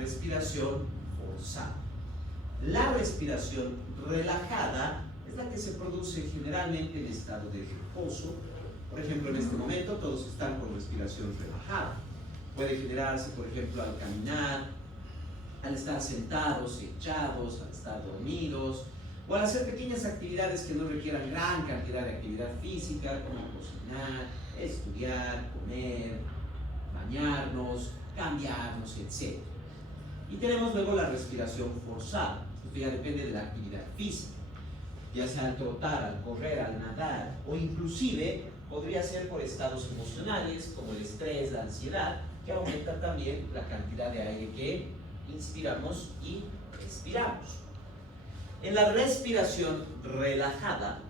respiración forzada. La respiración relajada es la que se produce generalmente en estado de reposo. Por ejemplo, en este momento todos están con respiración relajada. Puede generarse, por ejemplo, al caminar, al estar sentados, echados, al estar dormidos, o al hacer pequeñas actividades que no requieran gran cantidad de actividad física, como cocinar, estudiar, comer, bañarnos, cambiarnos, etc. Y tenemos luego la respiración forzada. Esto ya depende de la actividad física, ya sea al trotar, al correr, al nadar, o inclusive podría ser por estados emocionales como el estrés, la ansiedad, que aumenta también la cantidad de aire que inspiramos y expiramos. En la respiración relajada,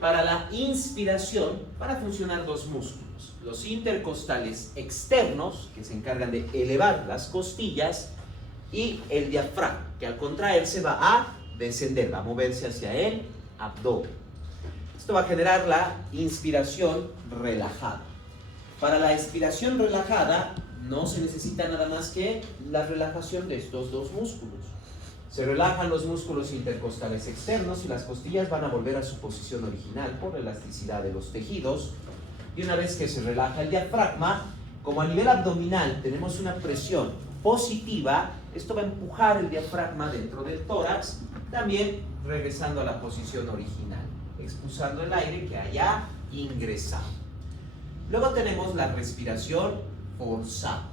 para la inspiración van a funcionar dos músculos: los intercostales externos, que se encargan de elevar las costillas, y el diafragma, que al contraerse va a descender, va a moverse hacia el abdomen. Esto va a generar la inspiración relajada. Para la expiración relajada no se necesita nada más que la relajación de estos dos músculos. Se relajan los músculos intercostales externos y las costillas van a volver a su posición original por la elasticidad de los tejidos. Y una vez que se relaja el diafragma, como a nivel abdominal tenemos una presión positiva, esto va a empujar el diafragma dentro del tórax, también regresando a la posición original, expulsando el aire que haya ingresado. Luego tenemos la respiración forzada.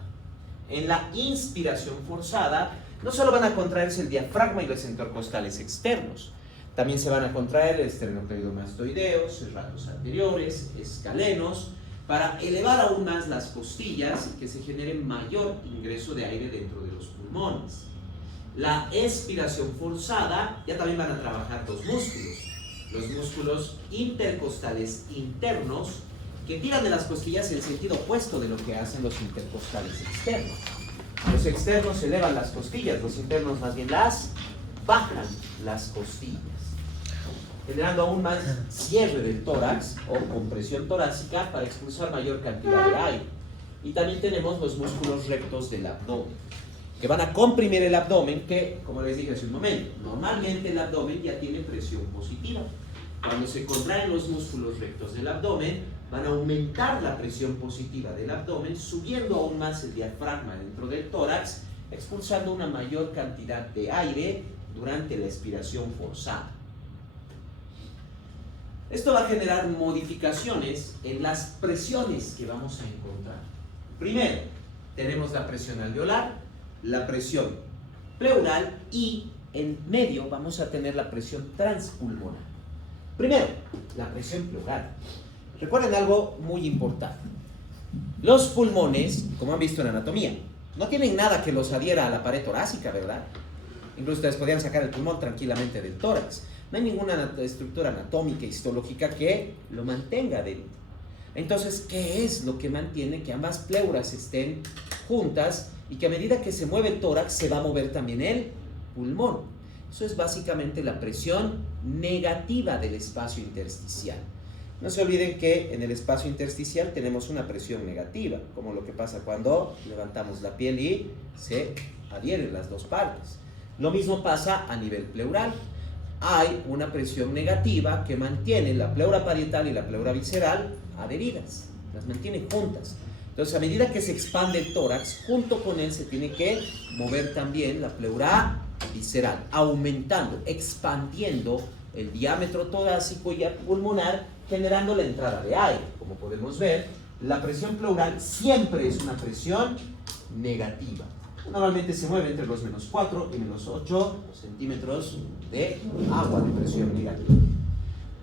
En la inspiración forzada no solo van a contraerse el diafragma y los intercostales externos, también se van a contraer el esternocleidomastoideo, serratos anteriores, escalenos, para elevar aún más las costillas y que se genere mayor ingreso de aire dentro de los pulmones. La expiración forzada ya también van a trabajar dos músculos: los músculos intercostales internos, que tiran de las costillas en sentido opuesto de lo que hacen los intercostales externos. Los externos elevan las costillas, los internos más bien las bajan las costillas, generando aún más cierre del tórax o compresión torácica para expulsar mayor cantidad de aire. Y también tenemos los músculos rectos del abdomen, que van a comprimir el abdomen, que, como les dije hace un momento, normalmente el abdomen ya tiene presión positiva. Cuando se contraen los músculos rectos del abdomen, van a aumentar la presión positiva del abdomen, subiendo aún más el diafragma dentro del tórax, expulsando una mayor cantidad de aire durante la expiración forzada. Esto va a generar modificaciones en las presiones que vamos a encontrar. Primero, tenemos la presión alveolar, la presión pleural, y en medio vamos a tener la presión transpulmonar. Primero, la presión pleural. Recuerden algo muy importante. Los pulmones, como han visto en anatomía, no tienen nada que los adhiera a la pared torácica, ¿verdad? Incluso ustedes podrían sacar el pulmón tranquilamente del tórax. No hay ninguna estructura anatómica, histológica que lo mantenga dentro. Entonces, ¿qué es lo que mantiene que ambas pleuras estén juntas y que a medida que se mueve el tórax se va a mover también el pulmón? Eso es básicamente la presión negativa del espacio intersticial. No se olviden que en el espacio intersticial tenemos una presión negativa, como lo que pasa cuando levantamos la piel y se adhieren las dos partes. Lo mismo pasa a nivel pleural. Hay una presión negativa que mantiene la pleura parietal y la pleura visceral adheridas, las mantiene juntas. Entonces, a medida que se expande el tórax, junto con él se tiene que mover también la pleura visceral, aumentando, expandiendo el diámetro torácico y pulmonar, generando la entrada de aire. Como podemos ver, la presión pleural siempre es una presión negativa. Normalmente se mueve entre los -4 y -8 centímetros de agua de presión negativa.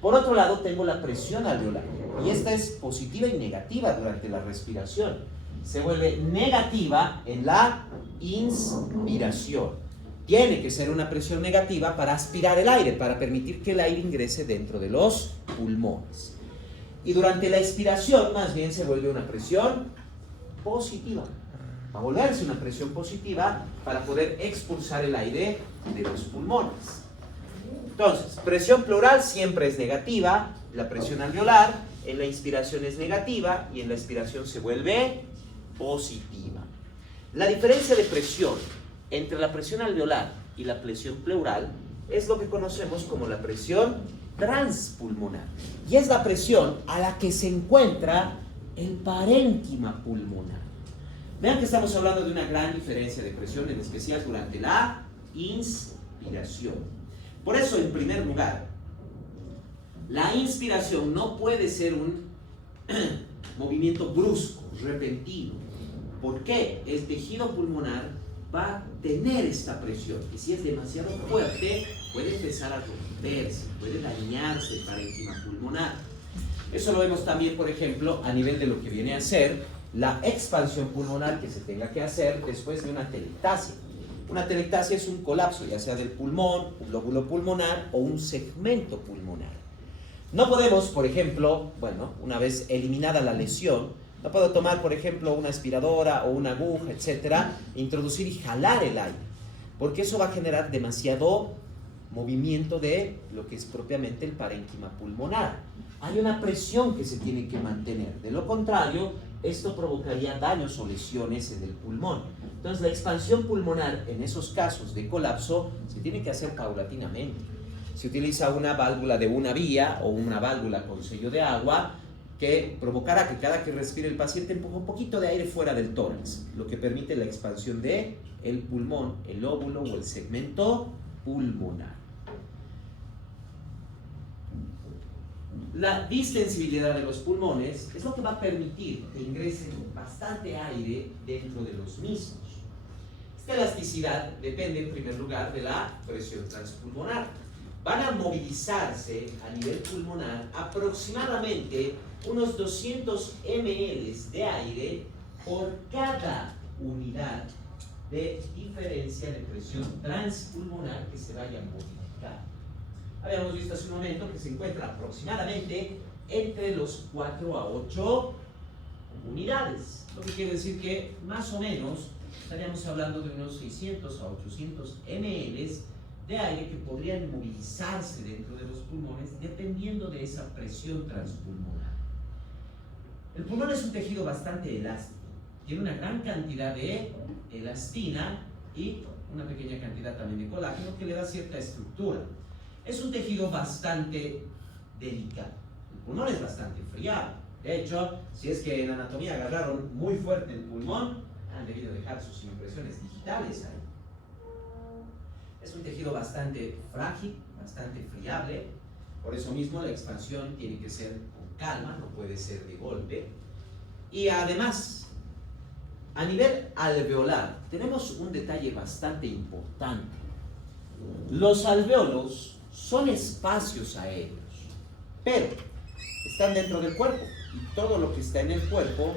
Por otro lado, tengo la presión alveolar, y esta es positiva y negativa durante la respiración. Se vuelve negativa en la inspiración. Tiene que ser una presión negativa para aspirar el aire, para permitir que el aire ingrese dentro de los pulmones. Y durante la expiración, más bien, se vuelve una presión positiva. Va a volverse una presión positiva para poder expulsar el aire de los pulmones. Entonces, presión pleural siempre es negativa, la presión alveolar en la inspiración es negativa y en la expiración se vuelve positiva. La diferencia de presión entre la presión alveolar y la presión pleural es lo que conocemos como la presión transpulmonar. Y es la presión a la que se encuentra el parénquima pulmonar. Vean que estamos hablando de una gran diferencia de presión, en especial durante la inspiración. Por eso, en primer lugar, la inspiración no puede ser un movimiento brusco, repentino. ¿Por qué? El tejido pulmonar va a tener esta presión, y si es demasiado fuerte, puede empezar a romperse, puede dañarse el parénquima pulmonar. Eso lo vemos también, por ejemplo, a nivel de lo que viene a ser la expansión pulmonar que se tenga que hacer después de una telectasia. Una telectasia es un colapso, ya sea del pulmón, un lóbulo pulmonar o un segmento pulmonar. No podemos, por ejemplo, una vez eliminada la lesión, no puedo tomar, por ejemplo, una aspiradora o una aguja, etcétera, introducir y jalar el aire, porque eso va a generar demasiado movimiento de lo que es propiamente el parénquima pulmonar. Hay una presión que se tiene que mantener. De lo contrario, esto provocaría daños o lesiones en el pulmón. Entonces, la expansión pulmonar en esos casos de colapso se tiene que hacer paulatinamente. Se utiliza una válvula de una vía o una válvula con sello de agua que provocará que cada que respire el paciente empuje un poquito de aire fuera del tórax, lo que permite la expansión del pulmón, el lóbulo o el segmento pulmonar. La distensibilidad de los pulmones es lo que va a permitir que ingrese bastante aire dentro de los mismos. Esta elasticidad depende en primer lugar de la presión transpulmonar. Van a movilizarse a nivel pulmonar aproximadamente unos 200 ml de aire por cada unidad de diferencia de presión transpulmonar que se vaya a modificar. Habíamos visto hace un momento que se encuentra aproximadamente entre los 4 a 8 unidades, lo que quiere decir que más o menos estaríamos hablando de unos 600 a 800 ml de aire que podrían movilizarse dentro de los pulmones dependiendo de esa presión transpulmonar. El pulmón es un tejido bastante elástico, tiene una gran cantidad de elastina y una pequeña cantidad también de colágeno que le da cierta estructura. Es un tejido bastante delicado. El pulmón es bastante friable. De hecho, si es que en anatomía agarraron muy fuerte el pulmón, han debido dejar sus impresiones digitales ahí. Es un tejido bastante frágil, bastante friable. Por eso mismo la expansión tiene que ser con calma, no puede ser de golpe. Y además, a nivel alveolar, tenemos un detalle bastante importante. Los alvéolos son espacios aéreos, pero están dentro del cuerpo y todo lo que está en el cuerpo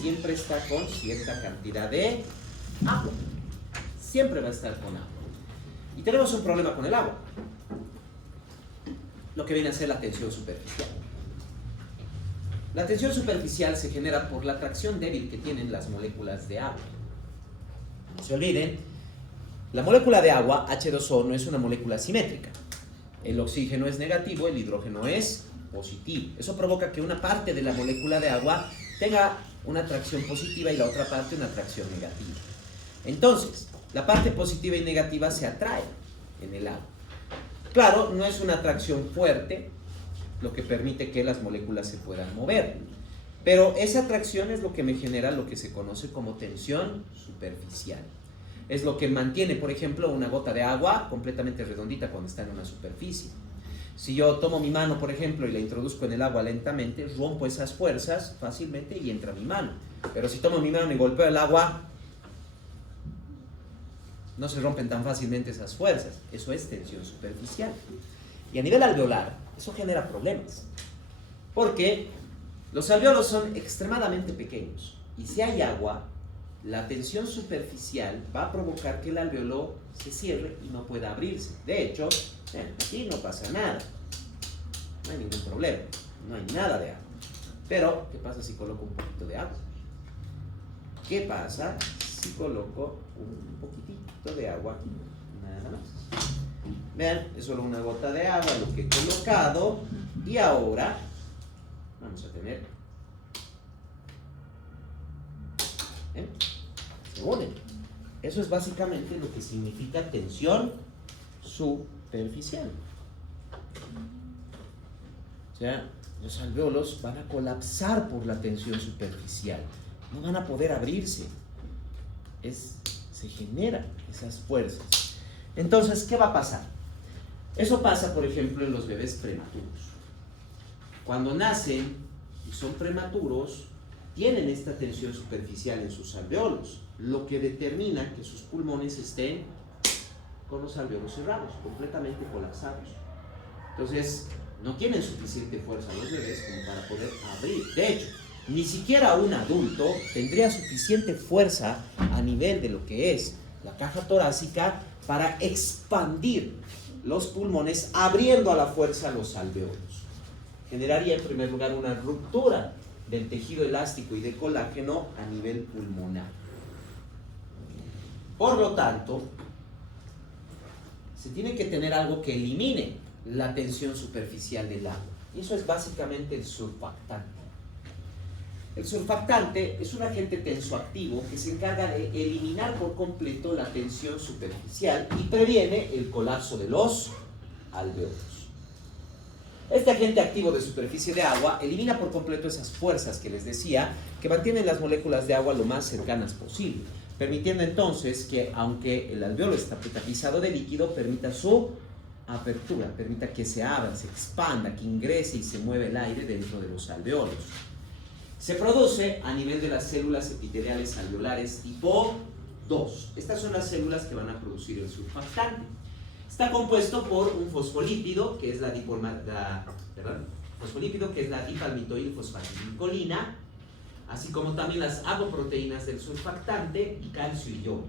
siempre está con cierta cantidad de agua. Siempre va a estar con agua. Y tenemos un problema con el agua, lo que viene a ser la tensión superficial. La tensión superficial se genera por la atracción débil que tienen las moléculas de agua. No se olviden, la molécula de agua, H2O, no es una molécula simétrica. El oxígeno es negativo, el hidrógeno es positivo. Eso provoca que una parte de la molécula de agua tenga una atracción positiva y la otra parte una atracción negativa. Entonces, la parte positiva y negativa se atraen en el agua. Claro, no es una atracción fuerte, lo que permite que las moléculas se puedan mover. Pero esa atracción es lo que me genera lo que se conoce como tensión superficial. Es lo que mantiene, por ejemplo, una gota de agua completamente redondita cuando está en una superficie. Si yo tomo mi mano, por ejemplo, y la introduzco en el agua lentamente, rompo esas fuerzas fácilmente y entra mi mano. Pero si tomo mi mano y golpeo el agua, no se rompen tan fácilmente esas fuerzas. Eso es tensión superficial. Y a nivel alveolar, eso genera problemas. Porque los alvéolos son extremadamente pequeños. Y si hay agua, la tensión superficial va a provocar que el alvéolo se cierre y no pueda abrirse. De hecho, aquí no pasa nada. No hay ningún problema. No hay nada de agua. Pero, ¿qué pasa si coloco un poquito de agua? ¿Qué pasa si coloco un poquitito de agua? Nada más. Vean, es solo una gota de agua lo que he colocado. Y ahora vamos a tener... unen. Eso es básicamente lo que significa tensión superficial. O sea, los alvéolos van a colapsar por la tensión superficial. No van a poder abrirse. Se generan esas fuerzas. Entonces, ¿qué va a pasar? Eso pasa, por ejemplo, en los bebés prematuros. Cuando nacen y son prematuros, tienen esta tensión superficial en sus alvéolos, lo que determina que sus pulmones estén con los alvéolos cerrados, completamente colapsados. Entonces, no tienen suficiente fuerza los bebés como para poder abrir. De hecho, ni siquiera un adulto tendría suficiente fuerza a nivel de lo que es la caja torácica para expandir los pulmones, abriendo a la fuerza los alvéolos. Generaría en primer lugar una ruptura del tejido elástico y de colágeno a nivel pulmonar. Por lo tanto, se tiene que tener algo que elimine la tensión superficial del agua. Y eso es básicamente el surfactante. El surfactante es un agente tensoactivo que se encarga de eliminar por completo la tensión superficial y previene el colapso de los alvéolos. Este agente activo de superficie de agua elimina por completo esas fuerzas que les decía, que mantienen las moléculas de agua lo más cercanas posible, permitiendo entonces que, aunque el alvéolo está tapizado de líquido, permita su apertura, permita que se abra, se expanda, que ingrese y se mueva el aire dentro de los alvéolos. Se produce a nivel de las células epiteliales alveolares tipo 2. Estas son las células que van a producir el surfactante. Está compuesto por un fosfolípido, que es la dipalmitoilfosfatilicolina, así como también las apoproteínas del surfactante y calcio y yodo.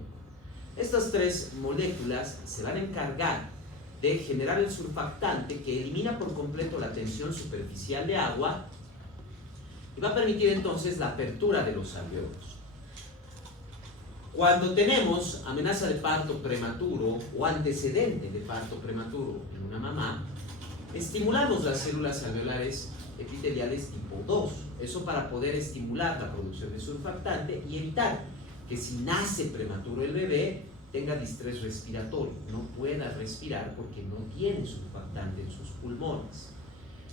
Estas tres moléculas se van a encargar de generar el surfactante que elimina por completo la tensión superficial de agua y va a permitir entonces la apertura de los alvéolos. Cuando tenemos amenaza de parto prematuro o antecedente de parto prematuro en una mamá, estimulamos las células alveolares epiteliales tipo 2. Eso para poder estimular la producción de surfactante y evitar que si nace prematuro el bebé tenga distrés respiratorio, no pueda respirar porque no tiene surfactante en sus pulmones.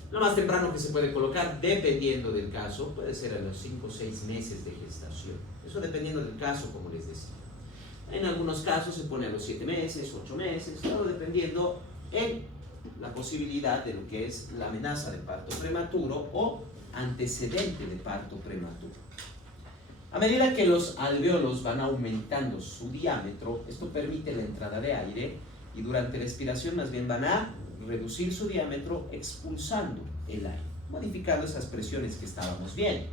Lo más temprano que se puede colocar, dependiendo del caso, puede ser a los 5 o 6 meses de gestación. Eso dependiendo del caso, como les decía. En algunos casos se pone a los 7 meses, 8 meses, todo dependiendo en la posibilidad de lo que es la amenaza de parto prematuro o antecedente de parto prematuro. A medida que los alvéolos van aumentando su diámetro, esto permite la entrada de aire y durante la expiración más bien van a reducir su diámetro expulsando el aire, modificando esas presiones que estábamos viendo.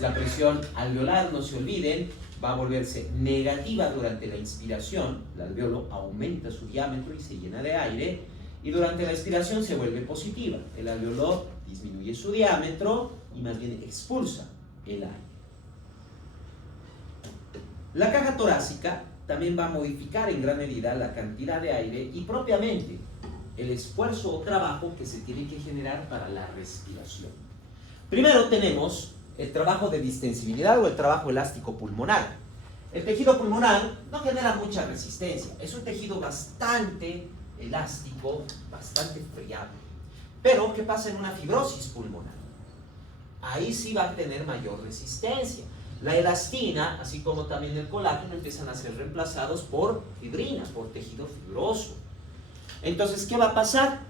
La presión alveolar, no se olviden, va a volverse negativa durante la inspiración, el alvéolo aumenta su diámetro y se llena de aire, y durante la expiración se vuelve positiva, el alvéolo disminuye su diámetro y más bien expulsa el aire. La caja torácica también va a modificar en gran medida la cantidad de aire y propiamente el esfuerzo o trabajo que se tiene que generar para la respiración. Primero tenemos el trabajo de distensibilidad o el trabajo elástico pulmonar. El tejido pulmonar no genera mucha resistencia, es un tejido bastante elástico, bastante friable. Pero, ¿qué pasa en una fibrosis pulmonar? Ahí sí va a tener mayor resistencia. La elastina, así como también el colágeno, empiezan a ser reemplazados por fibrina, por tejido fibroso. Entonces, ¿qué va a pasar?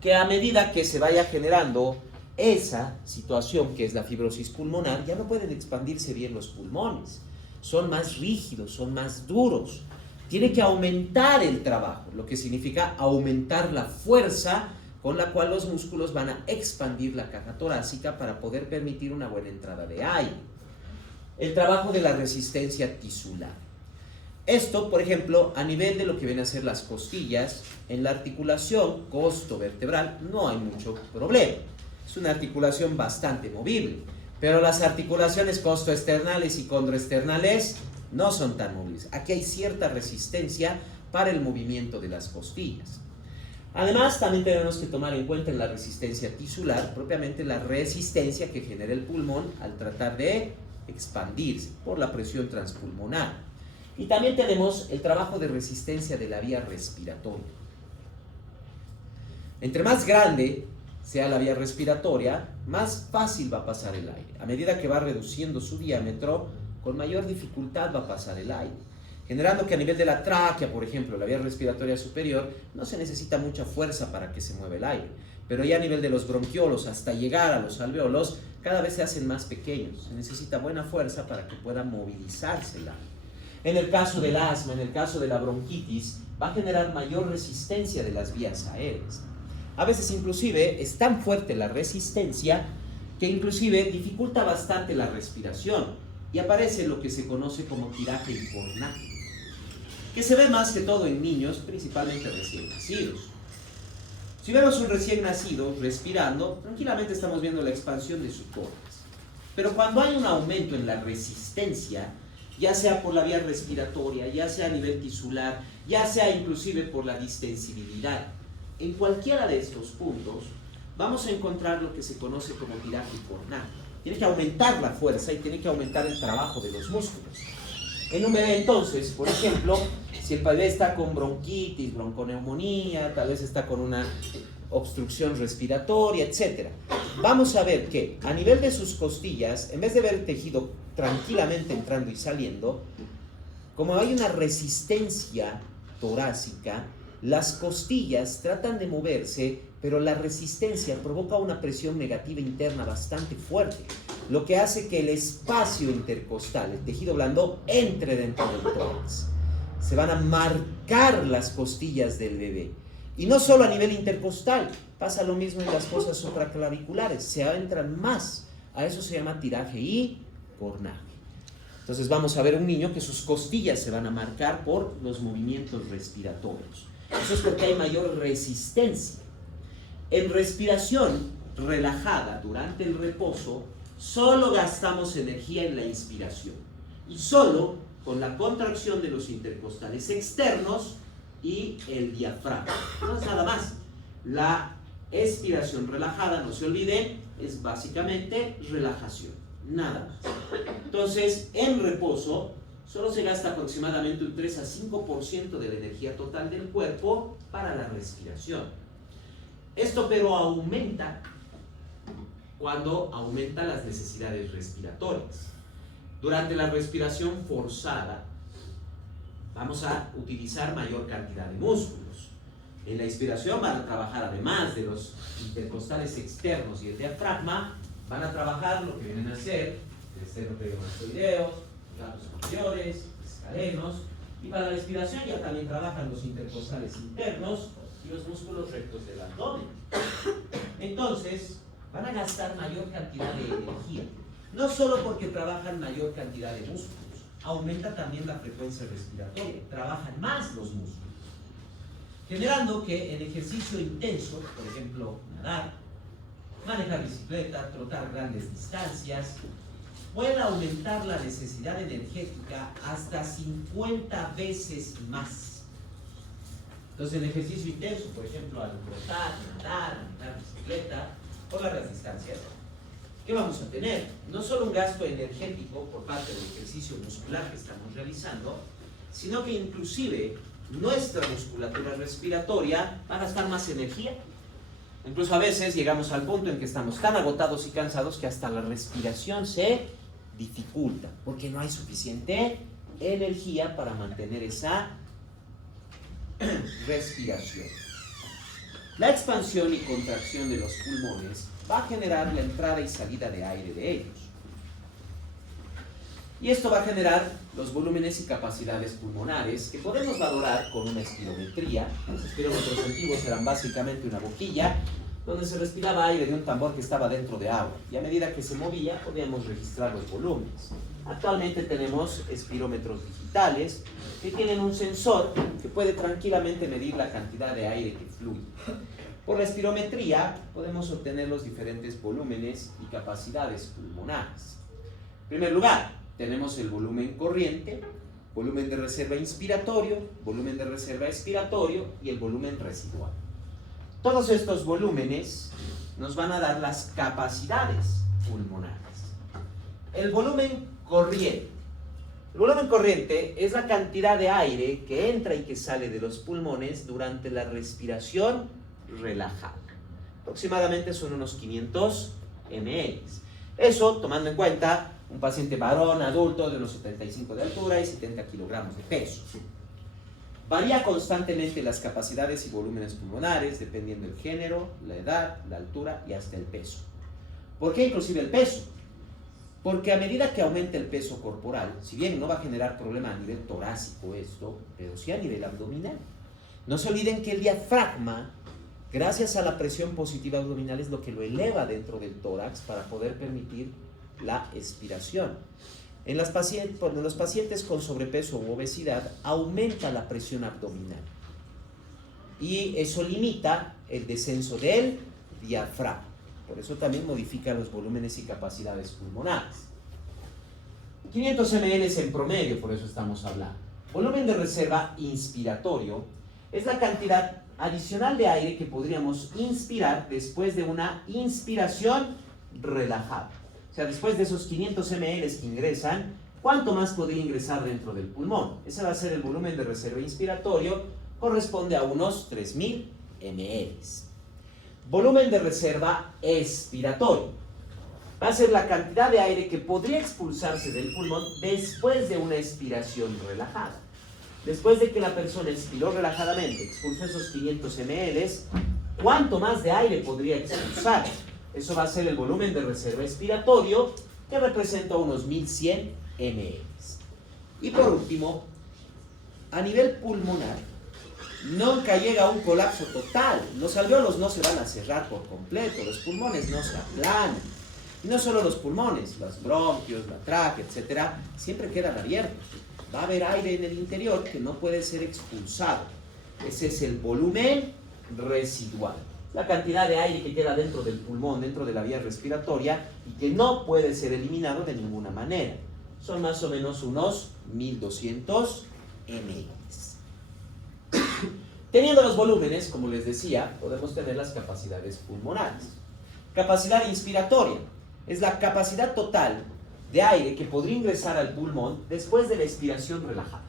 Que a medida que se vaya generando esa situación que es la fibrosis pulmonar, ya no pueden expandirse bien los pulmones. Son más rígidos, son más duros. Tiene que aumentar el trabajo, lo que significa aumentar la fuerza con la cual los músculos van a expandir la caja torácica para poder permitir una buena entrada de aire. El trabajo de la resistencia tisular. Esto, por ejemplo, a nivel de lo que vienen a ser las costillas, en la articulación costovertebral no hay mucho problema. Es una articulación bastante movible, pero las articulaciones costoesternales y condroesternales no son tan móviles. Aquí hay cierta resistencia para el movimiento de las costillas. Además, también tenemos que tomar en cuenta en la resistencia tisular, propiamente la resistencia que genera el pulmón al tratar de expandirse por la presión transpulmonar. Y también tenemos el trabajo de resistencia de la vía respiratoria. Entre más grande sea la vía respiratoria, más fácil va a pasar el aire. A medida que va reduciendo su diámetro, con mayor dificultad va a pasar el aire, generando que a nivel de la tráquea, por ejemplo, la vía respiratoria superior, no se necesita mucha fuerza para que se mueva el aire, pero ya a nivel de los bronquiolos hasta llegar a los alvéolos, cada vez se hacen más pequeños, se necesita buena fuerza para que pueda movilizarse el aire. En el caso del asma, en el caso de la bronquitis, va a generar mayor resistencia de las vías aéreas. A veces inclusive es tan fuerte la resistencia que inclusive dificulta bastante la respiración y aparece lo que se conoce como tiraje hipornátrico, que se ve más que todo en niños, principalmente recién nacidos. Si vemos un recién nacido respirando, tranquilamente estamos viendo la expansión de su tórax. Pero cuando hay un aumento en la resistencia, ya sea por la vía respiratoria, ya sea a nivel tisular, ya sea inclusive por la distensibilidad, en cualquiera de estos puntos vamos a encontrar lo que se conoce como tiraje hipornátrico. Tiene que aumentar la fuerza y tiene que aumentar el trabajo de los músculos. En un bebé entonces, por ejemplo, si el bebé está con bronquitis, bronconeumonía, tal vez está con una obstrucción respiratoria, etc. Vamos a ver que a nivel de sus costillas, en vez de ver el tejido tranquilamente entrando y saliendo, como hay una resistencia torácica, las costillas tratan de moverse, pero la resistencia provoca una presión negativa interna bastante fuerte, lo que hace que el espacio intercostal, el tejido blando, entre dentro del tórax. Se van a marcar las costillas del bebé. Y no solo a nivel intercostal, pasa lo mismo en las fosas supraclaviculares, se entran más. A eso se llama tiraje hipornátrico. Entonces vamos a ver un niño que sus costillas se van a marcar por los movimientos respiratorios. Eso es porque hay mayor resistencia. En respiración relajada durante el reposo, solo gastamos energía en la inspiración y solo con la contracción de los intercostales externos y el diafragma. No es nada más. La expiración relajada, no se olviden, es básicamente relajación, nada más. Entonces, en reposo, solo se gasta aproximadamente un 3 a 5% de la energía total del cuerpo para la respiración. Esto pero aumenta cuando aumentan las necesidades respiratorias. Durante la respiración forzada, vamos a utilizar mayor cantidad de músculos. En la inspiración van a trabajar, además de los intercostales externos y el diafragma, van a trabajar lo que vienen a ser el esternocleidomastoideos, lados superiores, escalenos, y para la respiración ya también trabajan los intercostales internos y los músculos rectos del abdomen. Entonces, van a gastar mayor cantidad de energía, no solo porque trabajan mayor cantidad de músculos, aumenta también la frecuencia respiratoria, trabajan más los músculos, generando que en ejercicio intenso, por ejemplo, nadar, manejar bicicleta, trotar grandes distancias, puede aumentar la necesidad energética hasta 50 veces más. Entonces, en ejercicio intenso, por ejemplo, al trotar, nadar, manejar bicicleta, por largas distancias, ¿qué vamos a tener? No solo un gasto energético por parte del ejercicio muscular que estamos realizando, sino que inclusive nuestra musculatura respiratoria va a gastar más energía. Incluso a veces llegamos al punto en que estamos tan agotados y cansados que hasta la respiración se dificulta, porque no hay suficiente energía para mantener esa respiración. La expansión y contracción de los pulmones va a generar la entrada y salida de aire de ellos. Y esto va a generar los volúmenes y capacidades pulmonares que podemos valorar con una espirometría. Los espirómetros antiguos eran básicamente una boquilla donde se respiraba aire de un tambor que estaba dentro de agua. Y a medida que se movía podíamos registrar los volúmenes. Actualmente tenemos espirómetros digitales que tienen un sensor que puede tranquilamente medir la cantidad de aire que fluye. Por la espirometría podemos obtener los diferentes volúmenes y capacidades pulmonares. En primer lugar, tenemos el volumen corriente, volumen de reserva inspiratorio, volumen de reserva expiratorio y el volumen residual. Todos estos volúmenes nos van a dar las capacidades pulmonares. El volumen corriente El volumen corriente es la cantidad de aire que entra y que sale de los pulmones durante la respiración relajada. Aproximadamente son unos 500 ml. Eso tomando en cuenta un paciente varón adulto de unos 75 de altura y 70 kilogramos de peso. Varía constantemente las capacidades y volúmenes pulmonares dependiendo del género, la edad, la altura y hasta el peso. ¿Por qué inclusive el peso? Porque a medida que aumenta el peso corporal, si bien no va a generar problema a nivel torácico esto, pero sí a nivel abdominal. No se olviden que el diafragma, gracias a la presión positiva abdominal, es lo que lo eleva dentro del tórax para poder permitir la expiración. En los pacientes con sobrepeso u obesidad aumenta la presión abdominal y eso limita el descenso del diafragma. Por eso también modifica los volúmenes y capacidades pulmonares. 500 ml en promedio, por eso estamos hablando. Volumen de reserva inspiratorio es la cantidad adicional de aire que podríamos inspirar después de una inspiración relajada. O sea, después de esos 500 ml que ingresan, ¿cuánto más podría ingresar dentro del pulmón? Ese va a ser el volumen de reserva inspiratorio, corresponde a unos 3000 ml. Volumen de reserva expiratorio va a ser la cantidad de aire que podría expulsarse del pulmón después de una expiración relajada. Después de que la persona expiró relajadamente, expulsó esos 500 ml, ¿cuánto más de aire podría expulsar? Eso va a ser el volumen de reserva expiratorio, que representa unos 1100 ml. Y por último, a nivel pulmonar, nunca llega a un colapso total. Los alvéolos no se van a cerrar por completo, los pulmones no se aplanan. Y no solo los pulmones, los bronquios, la tráquea, etcétera, siempre quedan abiertos. Va a haber aire en el interior que no puede ser expulsado. Ese es el volumen residual. La cantidad de aire que queda dentro del pulmón, dentro de la vía respiratoria y que no puede ser eliminado de ninguna manera. Son más o menos unos 1200 ml. Teniendo los volúmenes, como les decía, podemos tener las capacidades pulmonares. Capacidad inspiratoria es la capacidad total de aire que podría ingresar al pulmón después de la expiración relajada.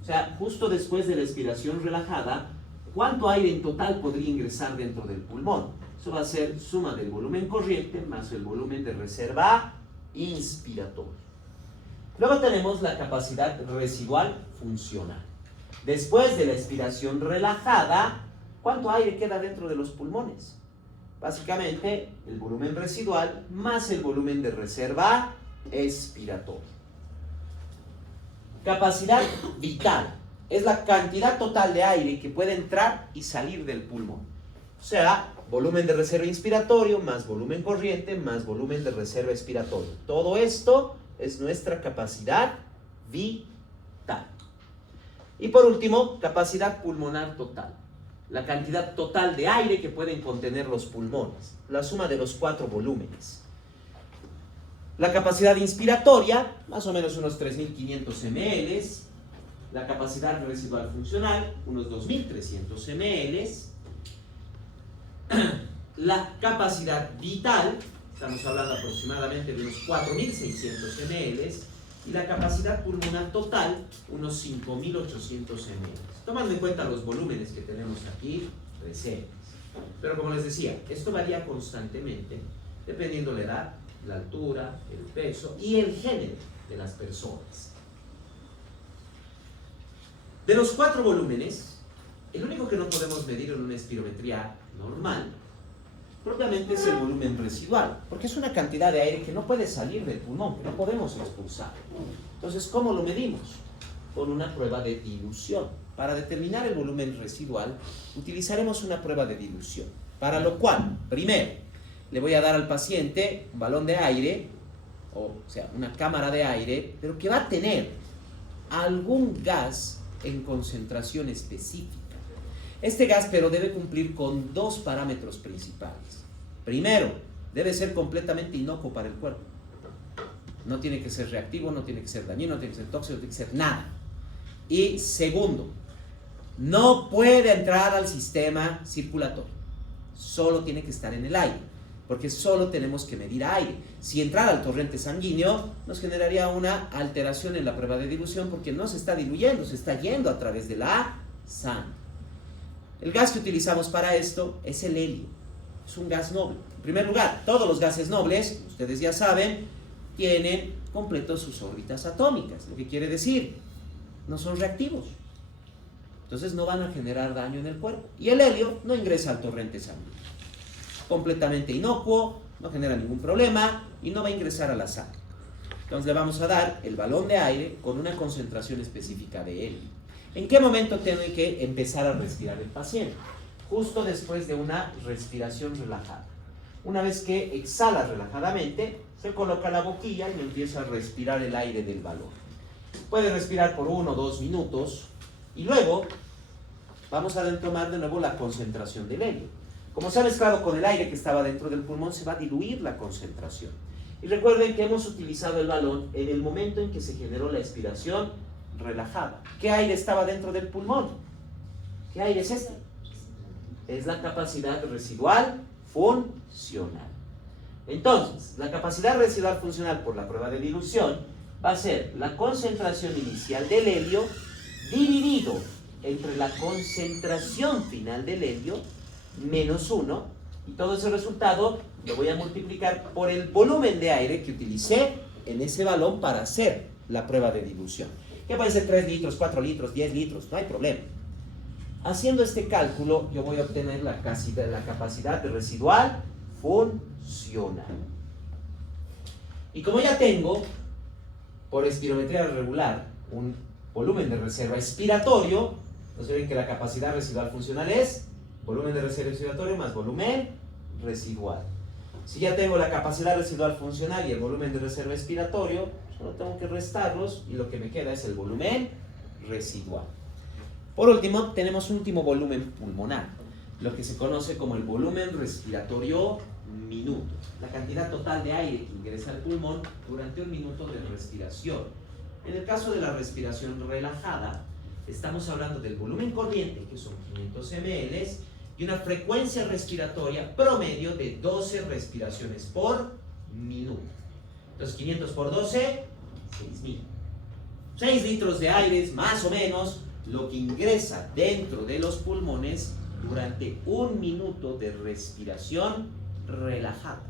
O sea, justo después de la expiración relajada, ¿cuánto aire en total podría ingresar dentro del pulmón? Eso va a ser suma del volumen corriente más el volumen de reserva inspiratoria. Luego tenemos la capacidad residual funcional. Después de la expiración relajada, ¿cuánto aire queda dentro de los pulmones? Básicamente, el volumen residual más el volumen de reserva expiratoria. Capacidad vital es la cantidad total de aire que puede entrar y salir del pulmón. O sea, volumen de reserva inspiratorio más volumen corriente más volumen de reserva expiratorio. Todo esto es nuestra capacidad vital. Y por último, capacidad pulmonar total. La cantidad total de aire que pueden contener los pulmones. La suma de los 4 volúmenes. La capacidad inspiratoria, más o menos unos 3500 ml. La capacidad residual funcional, unos 2300 ml. La capacidad vital, estamos hablando aproximadamente de unos 4600 ml. Y la capacidad pulmonar total, unos 5800 ml. Tomando en cuenta los volúmenes que tenemos aquí presentes. Pero como les decía, esto varía constantemente, dependiendo la edad, la altura, el peso y el género de las personas. De los 4 volúmenes, el único que no podemos medir en una espirometría normal, propiamente es el volumen residual, porque es una cantidad de aire que no puede salir del pulmón, que no podemos expulsar. Entonces, ¿cómo lo medimos? Con una prueba de dilución. Para determinar el volumen residual, utilizaremos una prueba de dilución, para lo cual, primero, le voy a dar al paciente un balón de aire, o sea, una cámara de aire, pero que va a tener algún gas en concentración específica. Este gas, pero, debe cumplir con 2 parámetros principales. Primero, debe ser completamente inocuo para el cuerpo. No tiene que ser reactivo, no tiene que ser dañino, no tiene que ser tóxico, no tiene que ser nada. Y segundo, no puede entrar al sistema circulatorio. Solo tiene que estar en el aire. porque solo tenemos que medir aire. Si entrara al torrente sanguíneo, nos generaría una alteración en la prueba de dilución porque no se está diluyendo, se está yendo a través de la sangre. El gas que utilizamos para esto es el helio. Es un gas noble. En primer lugar, todos los gases nobles, ustedes ya saben, tienen completos sus órbitas atómicas, lo que quiere decir, no son reactivos. Entonces no van a generar daño en el cuerpo. Y el helio no ingresa al torrente sanguíneo. Completamente inocuo, no genera ningún problema y no va a ingresar a la sangre. Entonces le vamos a dar el balón de aire con una concentración específica de helio. ¿En qué momento tiene que empezar a respirar el paciente? Justo después de una respiración relajada. Una vez que exhala relajadamente, se coloca la boquilla y empieza a respirar el aire del balón. Puede respirar por 1 o 2 minutos y luego vamos a tomar de nuevo la concentración del helio. Como se ha mezclado con el aire que estaba dentro del pulmón, se va a diluir la concentración. Y recuerden que hemos utilizado el balón en el momento en que se generó la expiración relajada. ¿Qué aire estaba dentro del pulmón? ¿Qué aire es este? Es la capacidad residual funcional. Entonces, la capacidad residual funcional por la prueba de dilución va a ser la concentración inicial del helio dividido entre la concentración final del helio menos 1, y todo ese resultado lo voy a multiplicar por el volumen de aire que utilicé en ese balón para hacer la prueba de dilución. Que puede ser 3 litros, 4 litros, 10 litros, no hay problema. Haciendo este cálculo, yo voy a obtener la capacidad residual funcional. Y como ya tengo, por espirometría regular, un volumen de reserva expiratorio, entonces ven que la capacidad residual funcional es volumen de reserva expiratorio más volumen residual. Si ya tengo la capacidad residual funcional y el volumen de reserva expiratorio, solo tengo que restarlos y lo que me queda es el volumen residual. Por último, tenemos un último volumen pulmonar, lo que se conoce como el volumen respiratorio minuto. La cantidad total de aire que ingresa al pulmón durante un minuto de respiración. En el caso de la respiración relajada, estamos hablando del volumen corriente, que son 500 ml, y una frecuencia respiratoria promedio de 12 respiraciones por minuto. Entonces 500 por 12, 6.000. 6 litros de aire es más o menos lo que ingresa dentro de los pulmones durante un minuto de respiración relajada.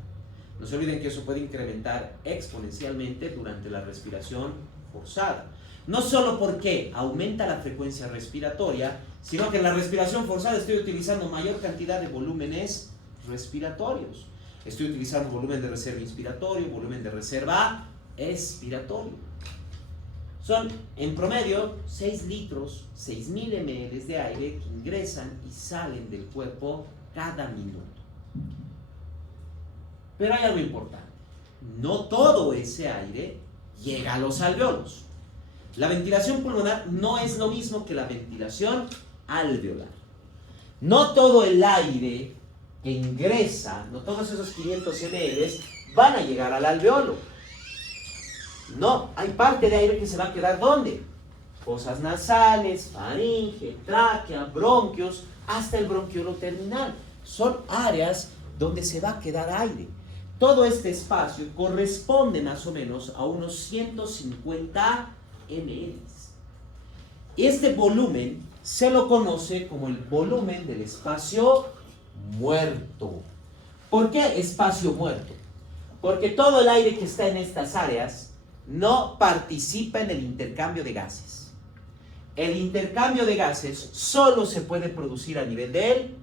No se olviden que eso puede incrementar exponencialmente durante la respiración forzada. No solo porque aumenta la frecuencia respiratoria, sino que en la respiración forzada estoy utilizando mayor cantidad de volúmenes respiratorios. Estoy utilizando volumen de reserva inspiratorio, volumen de reserva expiratorio. Son en promedio 6 litros, 6.000 ml de aire que ingresan y salen del cuerpo cada minuto. Pero hay algo importante. No todo ese aire llega a los alvéolos. La ventilación pulmonar no es lo mismo que la ventilación alveolar. No todo el aire que ingresa, no todos esos 500 ml van a llegar al alveolo. No, hay parte de aire que se va a quedar ¿dónde? Fosas nasales, faringe, tráquea, bronquios, hasta el bronquiolo terminal. Son áreas donde se va a quedar aire. Todo este espacio corresponde más o menos a unos 150 ml. Este volumen se lo conoce como el volumen del espacio muerto. ¿Por qué espacio muerto? Porque todo el aire que está en estas áreas no participa en el intercambio de gases. El intercambio de gases solo se puede producir a nivel del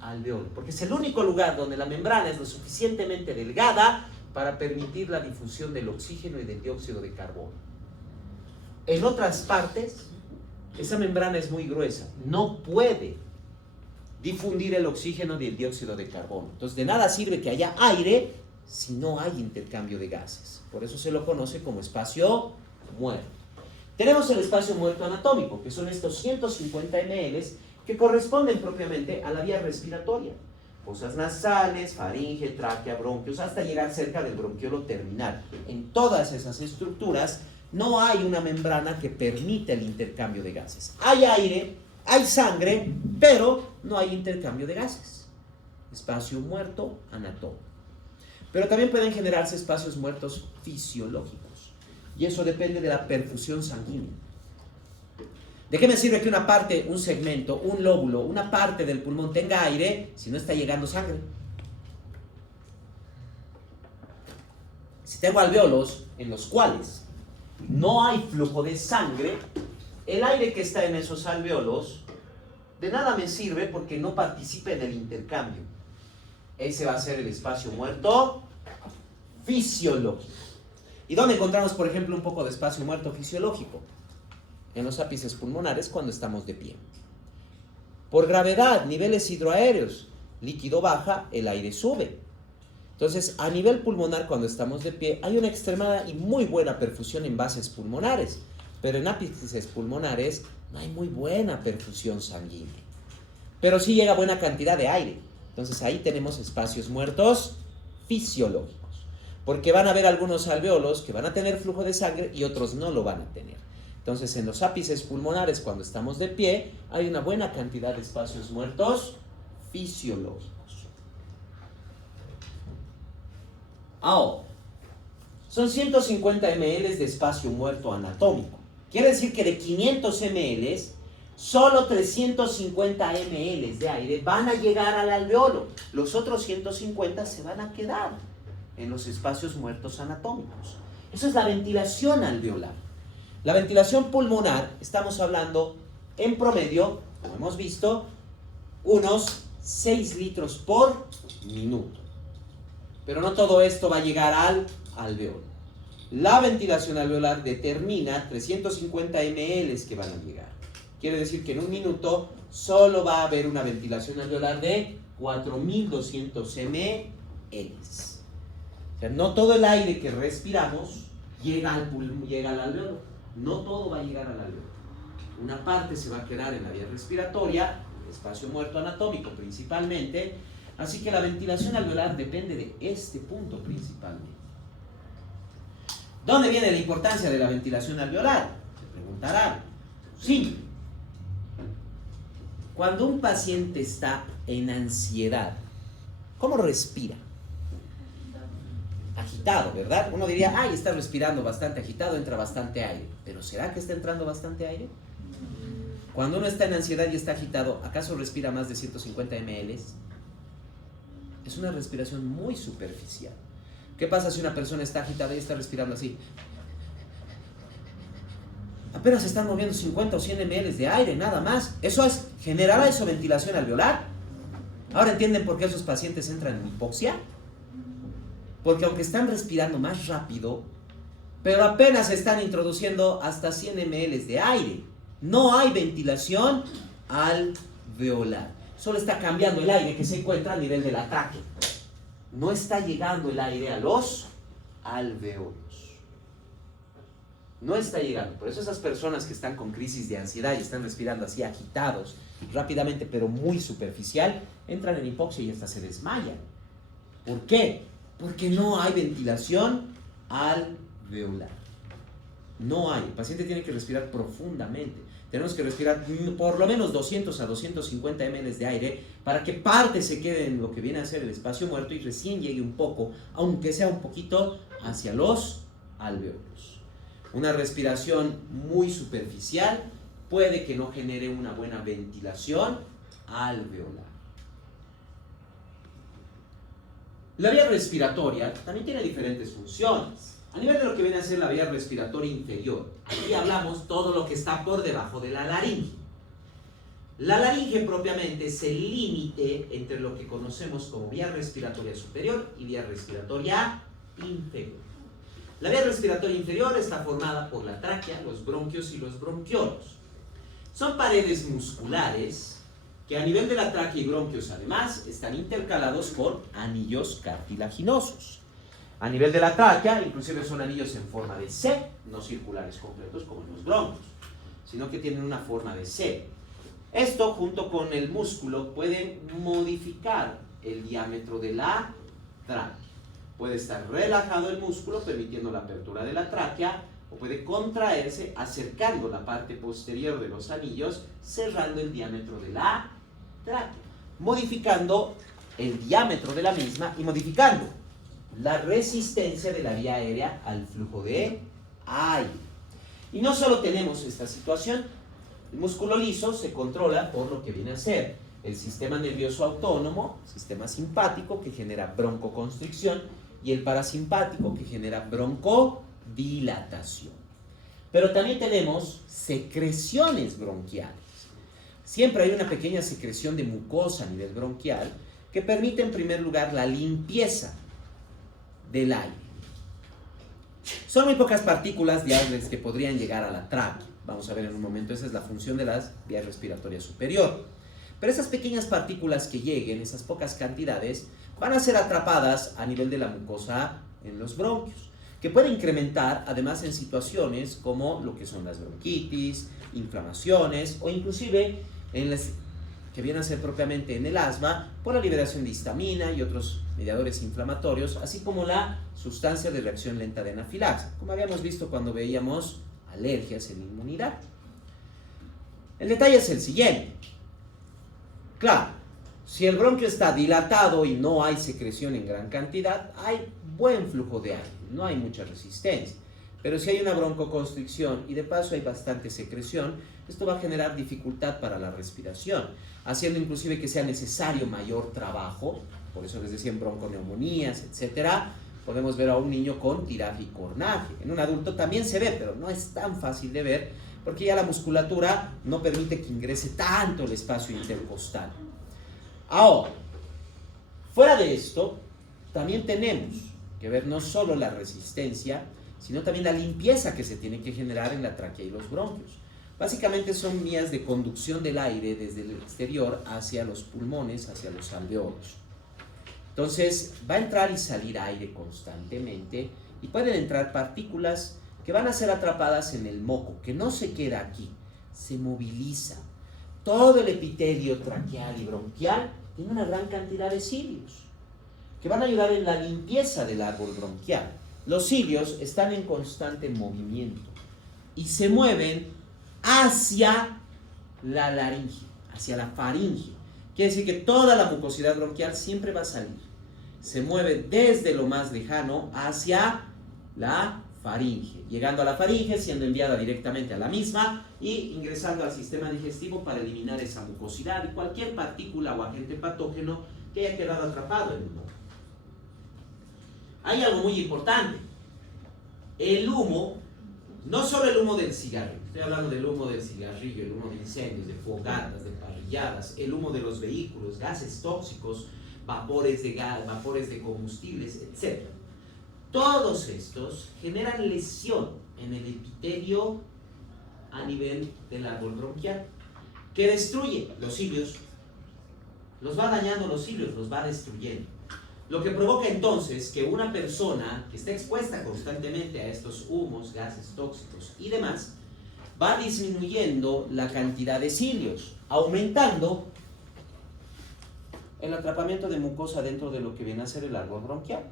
alveolo, porque es el único lugar donde la membrana es lo suficientemente delgada para permitir la difusión del oxígeno y del dióxido de carbono. En otras partes, esa membrana es muy gruesa, no puede difundir el oxígeno y el dióxido de carbono. Entonces, de nada sirve que haya aire si no hay intercambio de gases. Por eso se lo conoce como espacio muerto. Tenemos el espacio muerto anatómico, que son estos 150 ml que corresponden propiamente a la vía respiratoria. Fosas nasales, faringe, tráquea, bronquios, hasta llegar cerca del bronquiolo terminal. En todas esas estructuras no hay una membrana que permita el intercambio de gases. Hay aire, hay sangre, pero no hay intercambio de gases. Espacio muerto anatómico. Pero también pueden generarse espacios muertos fisiológicos. Y eso depende de la perfusión sanguínea. ¿De qué me sirve que una parte, un segmento, un lóbulo, una parte del pulmón tenga aire si no está llegando sangre? Si tengo alvéolos en los cuales no hay flujo de sangre, el aire que está en esos alvéolos de nada me sirve porque no participa en el intercambio. Ese va a ser el espacio muerto fisiológico. ¿Y dónde encontramos, por ejemplo, un poco de espacio muerto fisiológico? En los ápices pulmonares cuando estamos de pie. Por gravedad, niveles hidroaéreos, líquido baja, el aire sube. Entonces, a nivel pulmonar, cuando estamos de pie, hay una extremada y muy buena perfusión en bases pulmonares, pero en ápices pulmonares no hay muy buena perfusión sanguínea. Pero sí llega buena cantidad de aire. Entonces, ahí tenemos espacios muertos fisiológicos, porque van a haber algunos alvéolos que van a tener flujo de sangre y otros no lo van a tener. Entonces, en los ápices pulmonares, cuando estamos de pie, hay una buena cantidad de espacios muertos fisiológicos. Ahora, son 150 ml de espacio muerto anatómico. Quiere decir que de 500 ml, solo 350 ml de aire van a llegar al alveolo. Los otros 150 se van a quedar en los espacios muertos anatómicos. Eso es la ventilación alveolar. La ventilación pulmonar, estamos hablando en promedio, como hemos visto, unos 6 litros por minuto. Pero no todo esto va a llegar al alveolo. La ventilación alveolar determina 350 ml que van a llegar. Quiere decir que en un minuto solo va a haber una ventilación alveolar de 4200 ml. O sea, no todo el aire que respiramos llega al alveolo. No todo va a llegar al alveolo. Una parte se va a quedar en la vía respiratoria, espacio muerto anatómico principalmente. Así que la ventilación alveolar depende de este punto principalmente. ¿Dónde viene la importancia de la ventilación alveolar? Se preguntarán. Sí. Cuando un paciente está en ansiedad, ¿cómo respira? Agitado, ¿verdad? Uno diría, ay, está respirando bastante agitado, entra bastante aire. ¿Pero será que está entrando bastante aire? Cuando uno está en ansiedad y está agitado, ¿acaso respira más de 150 ml? Es una respiración muy superficial. ¿Qué pasa si una persona está agitada y está respirando así? Apenas están moviendo 50 o 100 ml de aire, nada más. ¿Generará eso ventilación alveolar? ¿Ahora entienden por qué esos pacientes entran en hipoxia? Porque aunque están respirando más rápido, pero apenas están introduciendo hasta 100 ml de aire. No hay ventilación alveolar. Solo está cambiando el aire que se encuentra a nivel de la tráquea. No está llegando el aire a los alvéolos. No está llegando. Por eso esas personas que están con crisis de ansiedad y están respirando así agitados, rápidamente pero muy superficial, entran en hipoxia y hasta se desmayan. ¿Por qué? Porque no hay ventilación alveolar. No hay. El paciente tiene que respirar profundamente. Tenemos que respirar por lo menos 200 a 250 ml de aire para que parte se quede en lo que viene a ser el espacio muerto y recién llegue un poco, aunque sea un poquito, hacia los alvéolos. Una respiración muy superficial puede que no genere una buena ventilación alveolar. La vía respiratoria también tiene diferentes funciones. A nivel de lo que viene a ser la vía respiratoria inferior, aquí hablamos todo lo que está por debajo de la laringe. La laringe propiamente es el límite entre lo que conocemos como vía respiratoria superior y vía respiratoria inferior. La vía respiratoria inferior está formada por la tráquea, los bronquios y los bronquiolos. Son paredes musculares que a nivel de la tráquea y bronquios además están intercalados por anillos cartilaginosos. A nivel de la tráquea, inclusive son anillos en forma de C, no circulares completos como en los bronquios, sino que tienen una forma de C. Esto, junto con el músculo, puede modificar el diámetro de la tráquea. Puede estar relajado el músculo, permitiendo la apertura de la tráquea, o puede contraerse, acercando la parte posterior de los anillos, cerrando el diámetro de la tráquea, modificando el diámetro de la misma y modificando la resistencia de la vía aérea al flujo de aire. Y no solo tenemos esta situación, el músculo liso se controla por lo que viene a ser el sistema nervioso autónomo, sistema simpático que genera broncoconstricción y el parasimpático que genera broncodilatación. Pero también tenemos secreciones bronquiales. Siempre hay una pequeña secreción de mucosa a nivel bronquial que permite en primer lugar la limpieza del aire. Son muy pocas partículas diarias que podrían llegar a la tráquea. Vamos a ver en un momento, esa es la función de las vías respiratorias superior. Pero esas pequeñas partículas que lleguen, esas pocas cantidades, van a ser atrapadas a nivel de la mucosa en los bronquios, que puede incrementar además en situaciones como lo que son las bronquitis, inflamaciones o inclusive en las que viene a ser propiamente en el asma por la liberación de histamina y otros mediadores inflamatorios, así como la sustancia de reacción lenta de anafilaxia, como habíamos visto cuando veíamos alergias en inmunidad. El detalle es el siguiente. Claro, si el bronquio está dilatado y no hay secreción en gran cantidad, hay buen flujo de aire, no hay mucha resistencia. Pero si hay una broncoconstricción y de paso hay bastante secreción, esto va a generar dificultad para la respiración, haciendo inclusive que sea necesario mayor trabajo. Por eso les decía en bronconeumonías, etcétera. Podemos ver a un niño con tiraficornaje. En un adulto también se ve, pero no es tan fácil de ver porque ya la musculatura no permite que ingrese tanto el espacio intercostal. Ahora, fuera de esto, también tenemos que ver no solo la resistencia, sino también la limpieza que se tiene que generar en la tráquea y los bronquios. Básicamente son vías de conducción del aire desde el exterior hacia los pulmones, hacia los alveolos. Entonces va a entrar y salir aire constantemente y pueden entrar partículas que van a ser atrapadas en el moco, que no se queda aquí, se moviliza. Todo el epitelio traqueal y bronquial tiene una gran cantidad de cilios que van a ayudar en la limpieza del árbol bronquial. Los cilios están en constante movimiento y se mueven hacia la laringe, hacia la faringe. Quiere decir que toda la mucosidad bronquial siempre va a salir. Se mueve desde lo más lejano hacia la faringe, llegando a la faringe, siendo enviada directamente a la misma y ingresando al sistema digestivo para eliminar esa mucosidad y cualquier partícula o agente patógeno que haya quedado atrapado en el moco. Hay algo muy importante. El humo, no solo el humo del cigarrillo, estoy hablando del humo del cigarrillo, el humo de incendios, de fogatas, de parrilladas, el humo de los vehículos, gases tóxicos, vapores de gas, vapores de combustibles, etc. Todos estos generan lesión en el epitelio a nivel del árbol bronquial, que destruye los cilios, los va dañando los cilios, los va destruyendo. Lo que provoca entonces que una persona que está expuesta constantemente a estos humos, gases tóxicos y demás, va disminuyendo la cantidad de cilios, aumentando el atrapamiento de mucosa dentro de lo que viene a ser el árbol bronquial.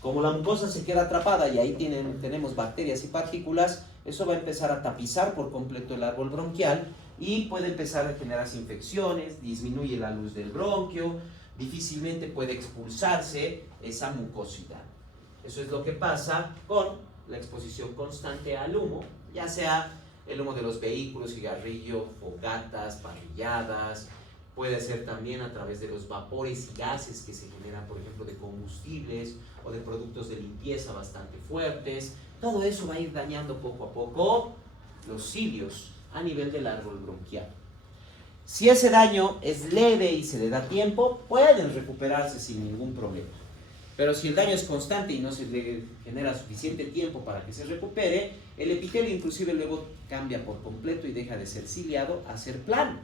Como la mucosa se queda atrapada y ahí tenemos bacterias y partículas, eso va a empezar a tapizar por completo el árbol bronquial y puede empezar a generarse infecciones, disminuye la luz del bronquio, difícilmente puede expulsarse esa mucosidad. Eso es lo que pasa con la exposición constante al humo, ya sea el humo de los vehículos, cigarrillo, fogatas, parrilladas, puede ser también a través de los vapores y gases que se generan, por ejemplo, de combustibles o de productos de limpieza bastante fuertes. Todo eso va a ir dañando poco a poco los cilios a nivel del árbol bronquial. Si ese daño es leve y se le da tiempo, pueden recuperarse sin ningún problema. Pero si el daño es constante y no se le genera suficiente tiempo para que se recupere, el epitelio inclusive luego cambia por completo y deja de ser ciliado a ser plano.